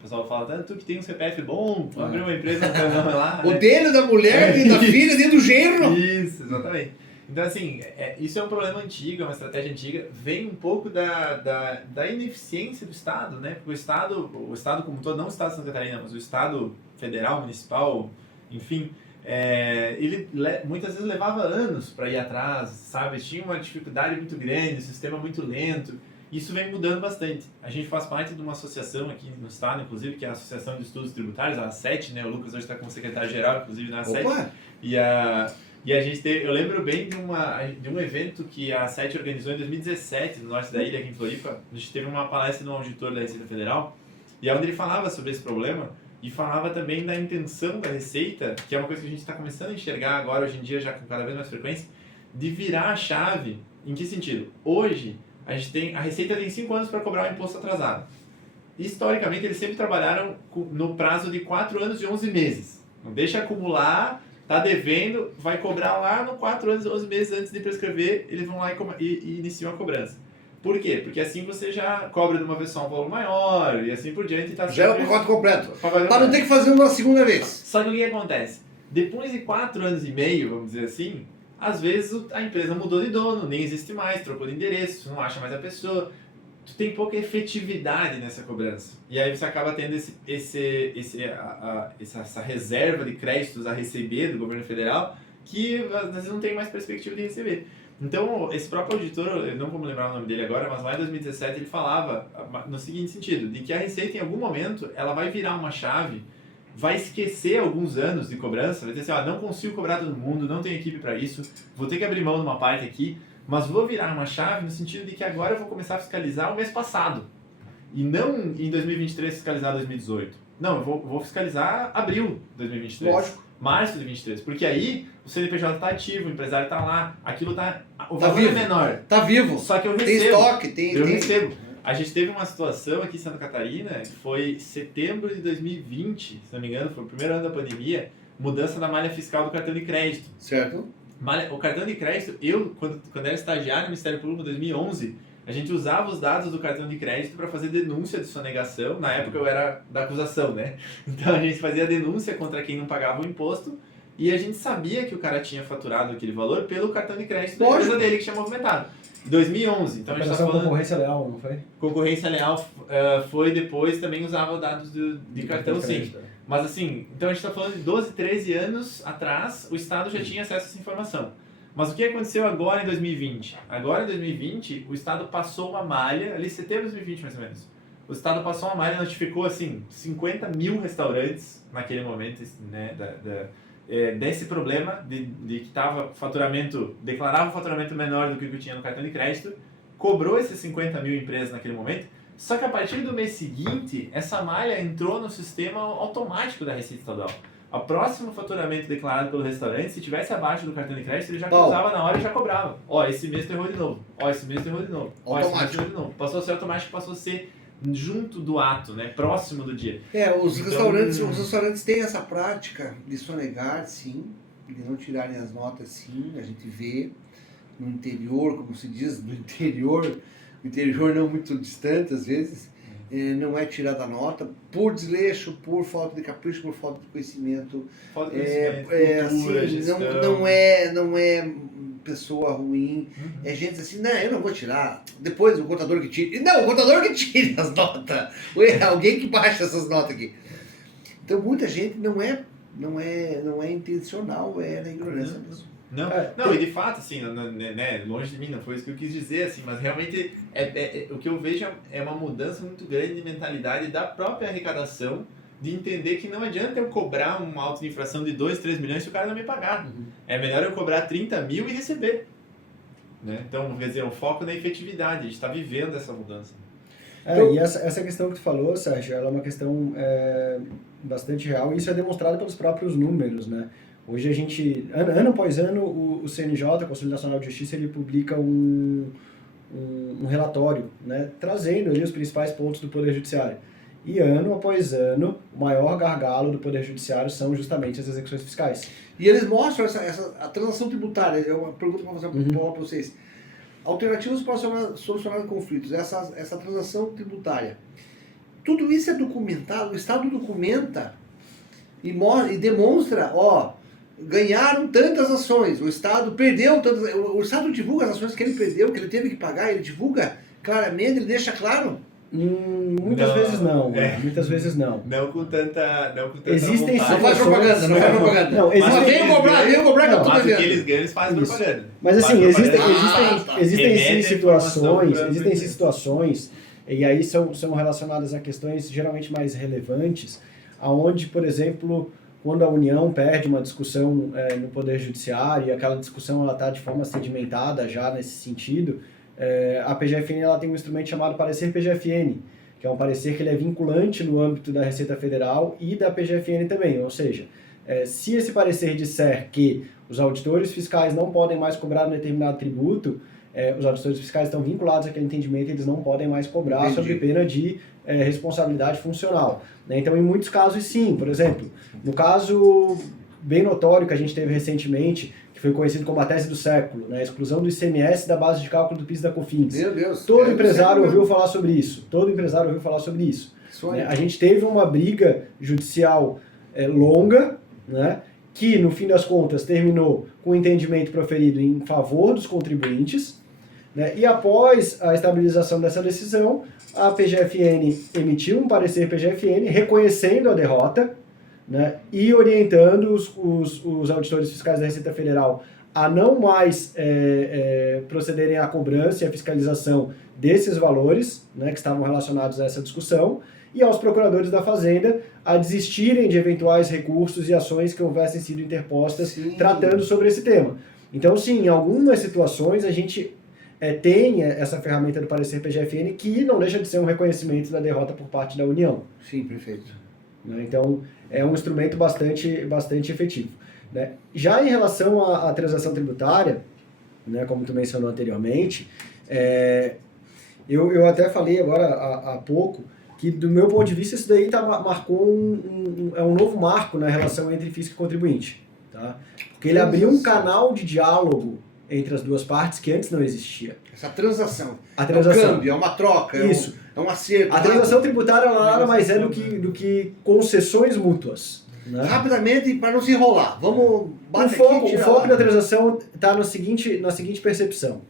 pessoal fala, tu que tem um CPF bom, tu abriu uma empresa, não é lá. O né? dele, da mulher, e da filha, dele do genro. Isso, exatamente. Então, assim, isso é um problema antigo, é uma estratégia antiga, vem um pouco da ineficiência do Estado, né? Porque o Estado como um todo, não o Estado de Santa Catarina, mas o Estado federal, municipal, enfim, ele muitas vezes levava anos para ir atrás, sabe? Tinha uma dificuldade muito grande, o sistema muito lento. Isso vem mudando bastante. A gente faz parte de uma associação aqui no estado, inclusive, que é a Associação de Estudos Tributários, a ASET, né? O Lucas hoje está como secretário-geral, inclusive, na ASET. E a gente eu lembro bem de um evento que a ASET organizou em 2017, no norte da ilha, aqui em Floripa. A gente teve uma palestra de um auditor da Receita Federal, e onde ele falava sobre esse problema, e falava também da intenção da Receita, que é uma coisa que a gente está começando a enxergar agora, hoje em dia, já com cada vez mais frequência, de virar a chave. Em que sentido? Hoje, a Receita tem 5 anos para cobrar o imposto atrasado. Historicamente, eles sempre trabalharam no prazo de 4 anos e 11 meses. Não deixa acumular, tá devendo, vai cobrar lá no 4 anos e 11 meses antes de prescrever, eles vão lá e iniciam a cobrança. Por quê? Porque assim você já cobra de uma vez só um valor maior e assim por diante. Tá já é o pacote completo. Para não ter que fazer uma segunda vez. Só que o que acontece? Depois de 4 anos e meio, vamos dizer assim, às vezes a empresa mudou de dono, nem existe mais, trocou de endereço, tu não acha mais a pessoa. Tu tem pouca efetividade nessa cobrança. E aí você acaba tendo essa reserva de créditos a receber do governo federal que às vezes não tem mais perspectiva de receber. Então, esse próprio auditor, eu não vou me lembrar o nome dele agora, mas lá em 2017 ele falava no seguinte sentido, de que a Receita em algum momento ela vai virar uma chave, vai esquecer alguns anos de cobrança, vai dizer assim, não consigo cobrar todo mundo, não tenho equipe para isso, vou ter que abrir mão de uma parte aqui, mas vou virar uma chave no sentido de que agora eu vou começar a fiscalizar o mês passado. E não em 2023 fiscalizar 2018. Não, eu vou fiscalizar abril de 2023. Lógico. Março de 2023. Porque aí o CNPJ está ativo, o empresário está lá, aquilo está... O valor vivo. é menor. Está vivo. Só que eu recebo. Tem estoque, eu recebo. A gente teve uma situação aqui em Santa Catarina, que foi setembro de 2020, se não me engano, foi o primeiro ano da pandemia, mudança da malha fiscal do cartão de crédito. Certo. O cartão de crédito, quando era estagiário no Ministério Público em 2011, a gente usava os dados do cartão de crédito para fazer denúncia de sonegação. Na época eu era da acusação, né? Então a gente fazia denúncia contra quem não pagava o imposto e a gente sabia que o cara tinha faturado aquele valor pelo cartão de crédito da empresa dele que tinha movimentado. 2011, então a gente está falando... Concorrência leal, não foi? Concorrência leal foi depois, também usava dados de cartão, sim. Mas assim, então a gente está falando de 12, 13 anos atrás, o Estado já tinha acesso a essa informação. Mas o que aconteceu agora em 2020? Agora em 2020, o Estado passou uma malha, ali setembro de 2020 mais ou menos, o Estado passou uma malha e notificou assim, 50 mil restaurantes naquele momento, né, desse problema de que declarava um faturamento menor do que o que tinha no cartão de crédito, cobrou esses 50 mil empresas naquele momento, só que a partir do mês seguinte, essa malha entrou no sistema automático da Receita Estadual. o próximo faturamento declarado pelo restaurante, se tivesse abaixo do cartão de crédito, ele já cruzava na hora e já cobrava. Ó, esse mês tu errou de novo. Ó, esse mês tu errou de novo. Ó, esse mês tu errou de novo. Passou a ser automático, passou a ser junto do ato, né? Próximo do dia. Os restaurantes têm essa prática de sonegar, sim, de não tirarem as notas, sim. A gente vê no interior, como se diz, no interior não muito distante às vezes, não é tirada a nota por desleixo, por falta de capricho, por falta de conhecimento. Falta de conhecimento, cultura, assim, gestão. Não é pessoa ruim, é gente assim, não, eu não vou tirar, depois o contador que tire. Não, o contador que tire as notas, ou é alguém que baixa essas notas aqui. Então muita gente não é intencional, é na ignorância mesmo. Não, e de fato, assim, né, longe de mim, não foi isso que eu quis dizer, assim, mas realmente o que eu vejo é uma mudança muito grande de mentalidade da própria arrecadação, de entender que não adianta eu cobrar uma auto de infração de 2, 3 milhões se o cara não me pagar. É melhor eu cobrar 30 mil e receber. Né? Então, quer dizer, o foco na efetividade, a gente está vivendo essa mudança. E essa questão que tu falou, Sérgio, ela é uma questão bastante real, e isso é demonstrado pelos próprios números, né? Hoje a gente, ano após ano, o CNJ, o Conselho Nacional de Justiça, ele publica um relatório, né, trazendo ali os principais pontos do Poder Judiciário. E ano após ano, o maior gargalo do Poder Judiciário são justamente as execuções fiscais. E eles mostram a transação tributária. É uma pergunta que eu vou fazer para vocês. Alternativas para solucionar conflitos. Essa transação tributária. Tudo isso é documentado. O Estado documenta e demonstra, ganharam tantas ações. O Estado perdeu tantas. O Estado divulga as ações que ele perdeu, que ele teve que pagar. Ele divulga claramente, ele deixa claro. Muitas vezes não. Muitas vezes não. Não com tanta existem vontade. Não faz propaganda, não faz propaganda. Não, mas venham cobrar que eu tô Mas o que devendo. eles ganham, eles fazem propaganda. Mas assim, existem Remete sim a informação situações, e aí são relacionadas a questões geralmente mais relevantes, aonde, por exemplo, quando a União perde uma discussão no Poder Judiciário, e aquela discussão está de forma sedimentada já nesse sentido, a PGFN ela tem um instrumento chamado parecer PGFN, que é um parecer que ele é vinculante no âmbito da Receita Federal e da PGFN também, ou seja, se esse parecer disser que os auditores fiscais não podem mais cobrar um determinado tributo, os auditores fiscais estão vinculados àquele entendimento e eles não podem mais cobrar sob pena de responsabilidade funcional. Né? Então, em muitos casos, sim. Por exemplo, no caso bem notório que a gente teve recentemente, que foi conhecido como a tese do século, né? A exclusão do ICMS da base de cálculo do PIS e da COFINS. Meu Deus. Todo empresário ouviu falar sobre isso. A gente teve uma briga judicial longa, né? Que, no fim das contas, terminou com o entendimento proferido em favor dos contribuintes, né? E após a estabilização dessa decisão, a PGFN emitiu um parecer PGFN reconhecendo a derrota, né, e orientando os auditores fiscais da Receita Federal a não mais procederem à cobrança e à fiscalização desses valores, né, que estavam relacionados a essa discussão, e aos procuradores da Fazenda a desistirem de eventuais recursos e ações que houvessem sido interpostas tratando sobre esse tema. Então, sim, em algumas situações a gente tem essa ferramenta do parecer PGFN que não deixa de ser um reconhecimento da derrota por parte da União. Sim, perfeito. Então, é um instrumento bastante efetivo. Né? Já em relação à transação tributária, né, como tu mencionou anteriormente, eu até falei agora há pouco que, do meu ponto de vista, isso daí marcou um novo marco na relação entre fisco e contribuinte. Tá? Porque ele abriu um canal de diálogo entre as duas partes que antes não existia. Essa transação. A transação. É um câmbio, é uma troca, Isso. É um acerto. A transação tributária ela nada mais é do que concessões mútuas. Né? Rapidamente, para não se enrolar. Vamos bater O foco da transação está na seguinte percepção.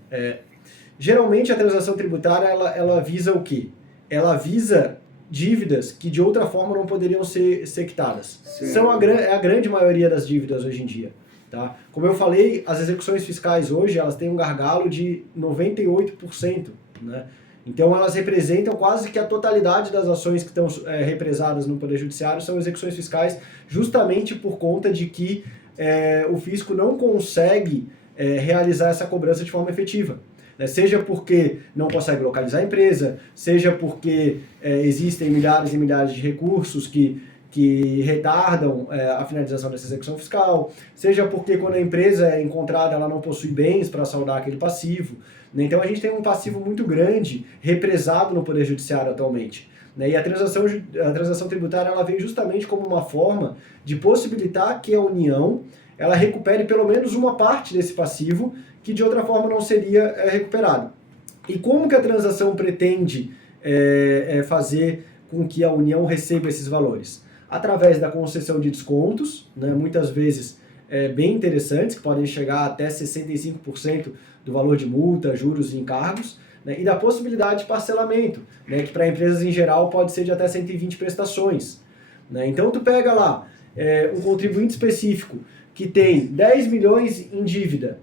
Geralmente a transação tributária ela visa o quê? Ela visa dívidas que de outra forma não poderiam ser quitadas. São a grande maioria das dívidas hoje em dia. Tá? Como eu falei, as execuções fiscais hoje elas têm um gargalo de 98%. Né? Então elas representam quase que a totalidade das ações que estão represadas no Poder Judiciário são execuções fiscais, justamente por conta de que o fisco não consegue realizar essa cobrança de forma efetiva. Seja porque não consegue localizar a empresa, seja porque existem milhares e milhares de recursos que que retardam a finalização dessa execução fiscal, seja porque quando a empresa é encontrada ela não possui bens para saldar aquele passivo. Né? Então a gente tem um passivo muito grande represado no Poder Judiciário atualmente. Né? E a transação tributária ela veio justamente como uma forma de possibilitar que a União ela recupere pelo menos uma parte desse passivo que de outra forma não seria recuperado. E como que a transação pretende fazer com que a União receba esses valores? Através da concessão de descontos, né, muitas vezes bem interessantes, que podem chegar até 65% do valor de multa, juros e encargos, né, e da possibilidade de parcelamento, né, que para empresas em geral pode ser de até 120 prestações. Né? Então tu pega lá um contribuinte específico que tem 10 milhões em dívida,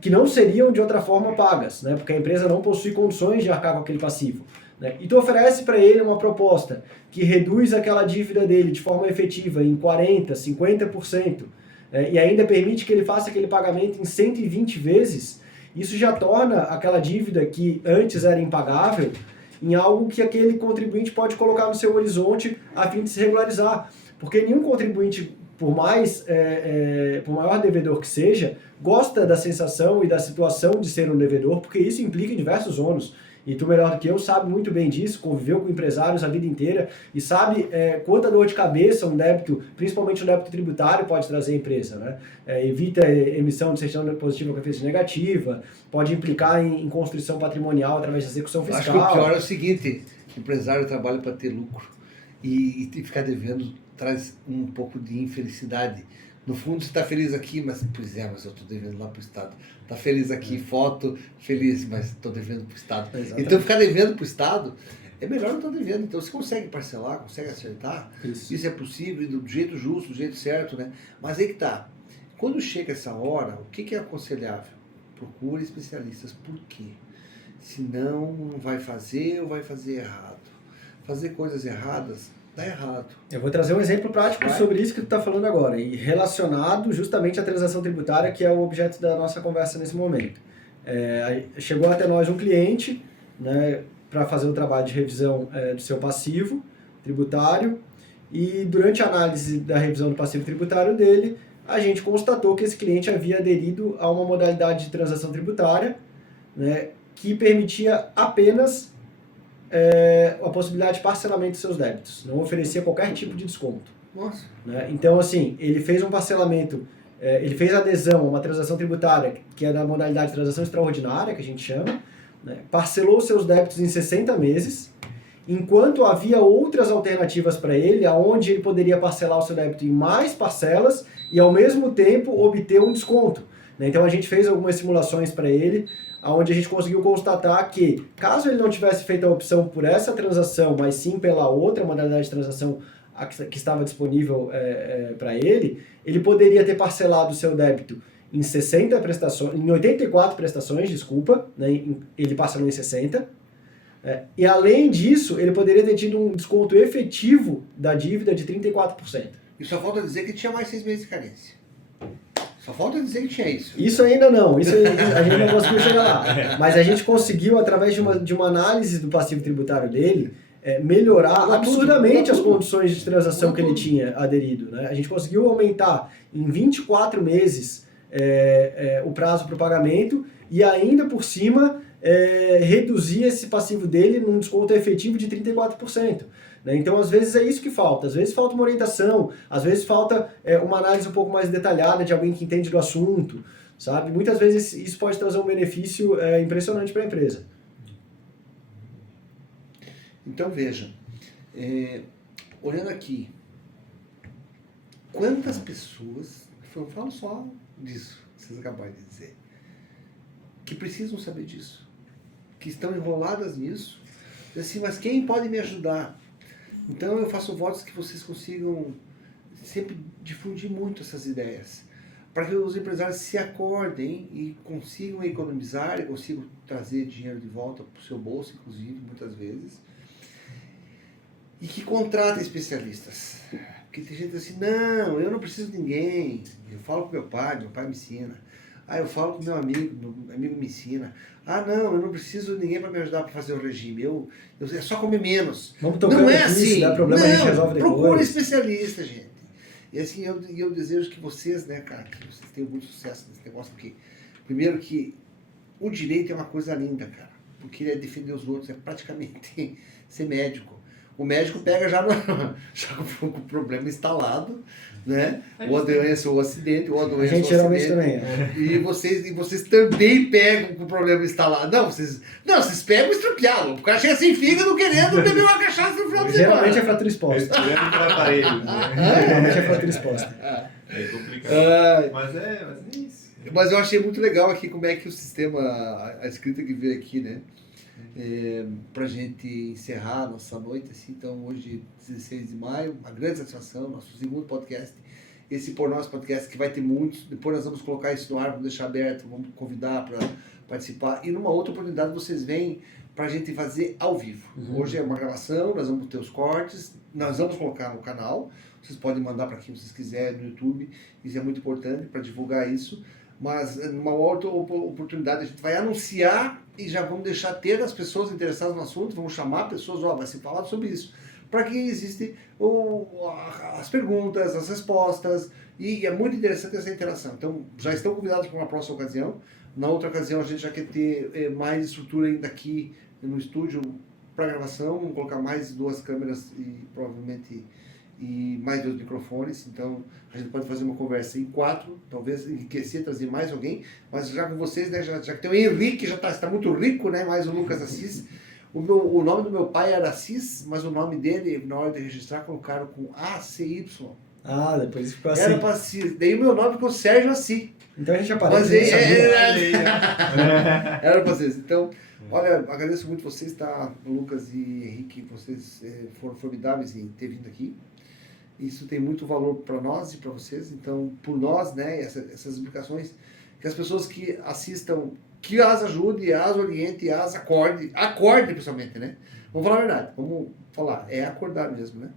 que não seriam de outra forma pagas, né, porque a empresa não possui condições de arcar com aquele passivo. Né? E tu oferece para ele uma proposta que reduz aquela dívida dele de forma efetiva em 40%, 50%, e ainda permite que ele faça aquele pagamento em 120 vezes, isso já torna aquela dívida que antes era impagável em algo que aquele contribuinte pode colocar no seu horizonte a fim de se regularizar. Porque nenhum contribuinte, por maior devedor que seja, gosta da sensação e da situação de ser um devedor, porque isso implica em diversos ônus. E tu, melhor do que eu, sabe muito bem disso, conviveu com empresários a vida inteira e sabe quanta dor de cabeça um débito, principalmente um débito tributário, pode trazer à empresa. Né? Evita emissão de certidão positiva com efeito negativa, pode implicar em constrição patrimonial através da execução fiscal. Acho que o pior é o seguinte, o empresário trabalha para ter lucro e ficar devendo traz um pouco de infelicidade. No fundo, você está feliz aqui, mas eu estou devendo lá para o Estado. Está feliz aqui, foto, feliz, mas estou devendo para o Estado. Exatamente. Então, ficar devendo para o Estado é melhor não estar devendo. Então, você consegue parcelar, consegue acertar. Isso é possível, do jeito justo, do jeito certo, né? Mas aí que tá. Quando chega essa hora, o que é aconselhável? Procure especialistas. Por quê? Senão, não vai fazer ou vai fazer errado. Fazer coisas erradas dá errado. Eu vou trazer um exemplo prático sobre isso que tu está falando agora, e relacionado justamente à transação tributária, que é o objeto da nossa conversa nesse momento. Chegou até nós um cliente, né, para fazer o trabalho de revisão do seu passivo tributário, e durante a análise da revisão do passivo tributário dele, a gente constatou que esse cliente havia aderido a uma modalidade de transação tributária, né, que permitia apenas a possibilidade de parcelamento de seus débitos. Não oferecia qualquer tipo de desconto. Nossa. Né? Então, assim, ele fez um parcelamento, ele fez adesão a uma transação tributária, que é da modalidade de transação extraordinária, que a gente chama, né? Parcelou seus débitos em 60 meses, enquanto havia outras alternativas para ele, onde ele poderia parcelar o seu débito em mais parcelas e, ao mesmo tempo, obter um desconto. Né? Então, a gente fez algumas simulações para ele, onde a gente conseguiu constatar que, caso ele não tivesse feito a opção por essa transação, mas sim pela outra modalidade de transação que estava disponível para ele, ele poderia ter parcelado o seu débito em 60 prestações, em 84 prestações, desculpa, né? Ele parcelou em 60. E além disso, ele poderia ter tido um desconto efetivo da dívida de 34%. E só falta dizer que tinha mais 6 meses de carência. Só falta dizer que tinha isso. Isso ainda não, a gente não conseguiu chegar lá. Mas a gente conseguiu, através de uma análise do passivo tributário dele, melhorar absurdamente as condições de transação que ele tinha aderido. Né? A gente conseguiu aumentar em 24 meses o prazo para o pagamento e ainda por cima reduzir esse passivo dele num desconto efetivo de 34%. Né? Então, às vezes é isso que falta. Às vezes falta uma orientação, às vezes falta uma análise um pouco mais detalhada de alguém que entende do assunto, sabe? Muitas vezes isso pode trazer um benefício impressionante para a empresa. Então, veja, olhando aqui, quantas pessoas, eu falo só disso, vocês acabaram de dizer, que precisam saber disso, que estão enroladas nisso, assim, mas quem pode me ajudar? Então eu faço votos que vocês consigam sempre difundir muito essas ideias, para que os empresários se acordem e consigam economizar, e consigam trazer dinheiro de volta para o seu bolso, inclusive, muitas vezes, e que contratem especialistas. Porque tem gente assim, não, eu não preciso de ninguém, eu falo com meu pai me ensina. eu falo com meu amigo me ensina. Não, eu não preciso de ninguém para me ajudar para fazer o regime. É só comer menos. Vamos tocando Não é aqui, assim. se dá problema a gente resolve depois. Procure especialista, gente. E assim, eu desejo que vocês, né, cara, que vocês tenham muito sucesso nesse negócio, porque, primeiro que o direito é uma coisa linda, cara, porque ele é defender os outros, é praticamente ser médico. O médico pega já com o problema instalado, né? Ou a doença, ou o acidente, ou a doença, a gente geralmente também. E vocês também pegam com o problema instalado. Não, vocês pegam estrupiá-lo. O cara chega sem fígado querendo beber uma cachaça no final de semana. Geralmente é fratura exposta. Geralmente é fratura exposta. É complicado. Mas é isso. Mas eu achei muito legal aqui como é que o sistema, a escrita que veio aqui, né? Pra gente encerrar a nossa noite, assim, então hoje, 16 de maio, uma grande satisfação, nosso segundo podcast, esse Por Nós Podcast, que vai ter muitos, depois nós vamos colocar isso no ar, vamos deixar aberto, vamos convidar para participar, e numa outra oportunidade vocês vêm pra gente fazer ao vivo. Hoje é uma gravação, nós vamos ter os cortes, nós vamos colocar no canal, vocês podem mandar para quem vocês quiserem no YouTube, isso é muito importante para divulgar isso. Mas numa outra oportunidade a gente vai anunciar e já vamos deixar ter as pessoas interessadas no assunto, vamos chamar pessoas, vai se falar sobre isso, para que existem as perguntas, as respostas, e é muito interessante essa interação. Então já estão convidados para uma próxima ocasião. Na outra ocasião a gente já quer ter mais estrutura ainda aqui no estúdio para gravação, vamos colocar mais 2 câmeras e provavelmente mais 2 microfones, então a gente pode fazer uma conversa em 4, talvez enriquecer, trazer mais alguém, mas já com vocês, né, já que tem o Henrique, já está muito rico, né, mais o Lucas Assis. O nome do meu pai era Assis, mas o nome dele, na hora de registrar, colocaram com ACY. Depois ficou assim. Era para Assis, daí o meu nome ficou Sérgio Assis. Então a gente aparece. Era para Assis. Então, olha, agradeço muito vocês, tá, Lucas e Henrique, vocês foram formidáveis em ter vindo aqui. Isso tem muito valor para nós e para vocês, então, por nós, né, essas explicações, que as pessoas que assistam, que as ajude, as oriente, as acorde principalmente, né? Vamos falar a verdade, vamos falar, é acordar mesmo, né?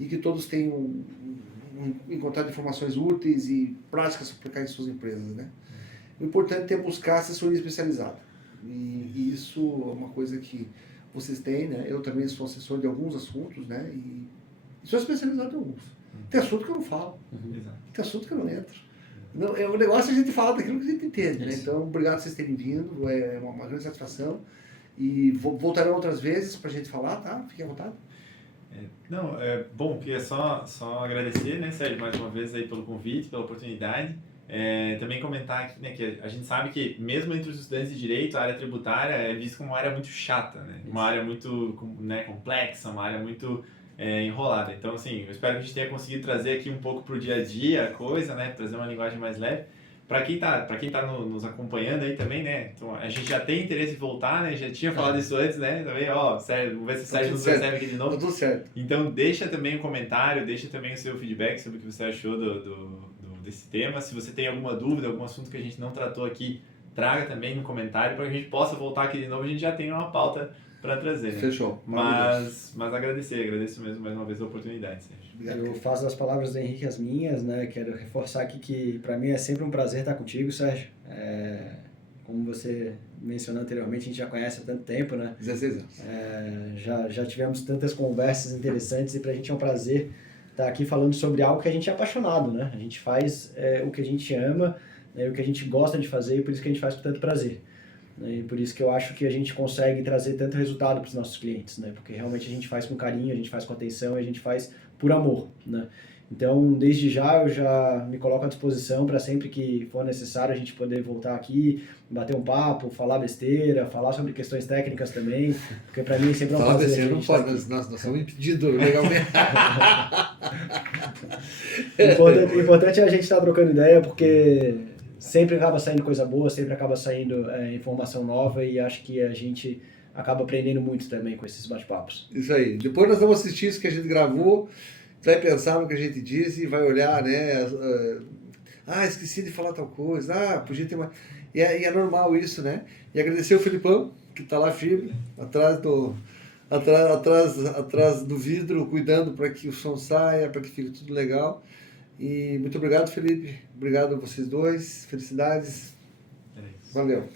E que todos tenham encontrado informações úteis e práticas para aplicar em suas empresas, né? O importante é buscar assessoria especializada, e isso é uma coisa que vocês têm, né? Eu também sou assessor de alguns assuntos, né? E sou especializado em alguns. Tem assunto que eu não falo. Tem assunto que eu não entro. Não, o negócio é a gente falar daquilo que a gente entende, né? Então, obrigado por vocês terem vindo. É uma grande satisfação. E voltarão outras vezes pra gente falar, tá? Fiquem à vontade. Bom, queria só agradecer, né, Sérgio, mais uma vez aí pelo convite, pela oportunidade. Também comentar aqui, né, que a gente sabe que mesmo entre os estudantes de direito, a área tributária é vista como uma área muito chata, né? Uma área muito, né, complexa, uma área muito enrolada. Então, assim, eu espero que a gente tenha conseguido trazer aqui um pouco pro dia a dia a coisa, né, trazer uma linguagem mais leve. Para quem tá nos acompanhando aí também, né, então a gente já tem interesse em voltar, né, já tinha falado isso antes, né, também, Sérgio, vamos ver se o Sérgio nos recebe aqui de novo. Tá tudo certo. Então, deixa também um comentário, deixa também o seu feedback sobre o que você achou desse tema. Se você tem alguma dúvida, algum assunto que a gente não tratou aqui, traga também no comentário para que a gente possa voltar aqui de novo. A gente já tem uma pauta para trazer, né? Fechou. Mas agradeço mesmo mais uma vez a oportunidade, Sérgio. Eu faço das palavras do Henrique as minhas, né? Quero reforçar aqui que para mim é sempre um prazer estar contigo, Sérgio. Como você mencionou anteriormente, a gente já conhece há tanto tempo, né? 16 anos. Já tivemos tantas conversas interessantes e para a gente é um prazer estar aqui falando sobre algo que a gente é apaixonado, né? A gente faz o que a gente ama, o que a gente gosta de fazer e por isso que a gente faz com tanto prazer. E por isso que eu acho que a gente consegue trazer tanto resultado para os nossos clientes, né? Porque realmente a gente faz com carinho, a gente faz com atenção, a gente faz por amor, né? Então, desde já, eu já me coloco à disposição para sempre que for necessário a gente poder voltar aqui, bater um papo, falar besteira, falar sobre questões técnicas também, porque para mim sempre é um falar prazer. Besteira não pode, nós somos impedidos legalmente. Importante é a gente estar trocando ideia, porque sempre acaba saindo coisa boa, sempre acaba saindo informação nova e acho que a gente acaba aprendendo muito também com esses bate-papos. Isso aí. Depois nós vamos assistir isso que a gente gravou, vai pensar no que a gente disse e vai olhar, né? Esqueci de falar tal coisa, podia ter mais. E é normal isso, né? E agradecer o Felipão, que está lá firme, atrás do vidro, cuidando para que o som saia, para que fique tudo legal. E muito obrigado, Felipe. Obrigado a vocês dois. Felicidades. Valeu.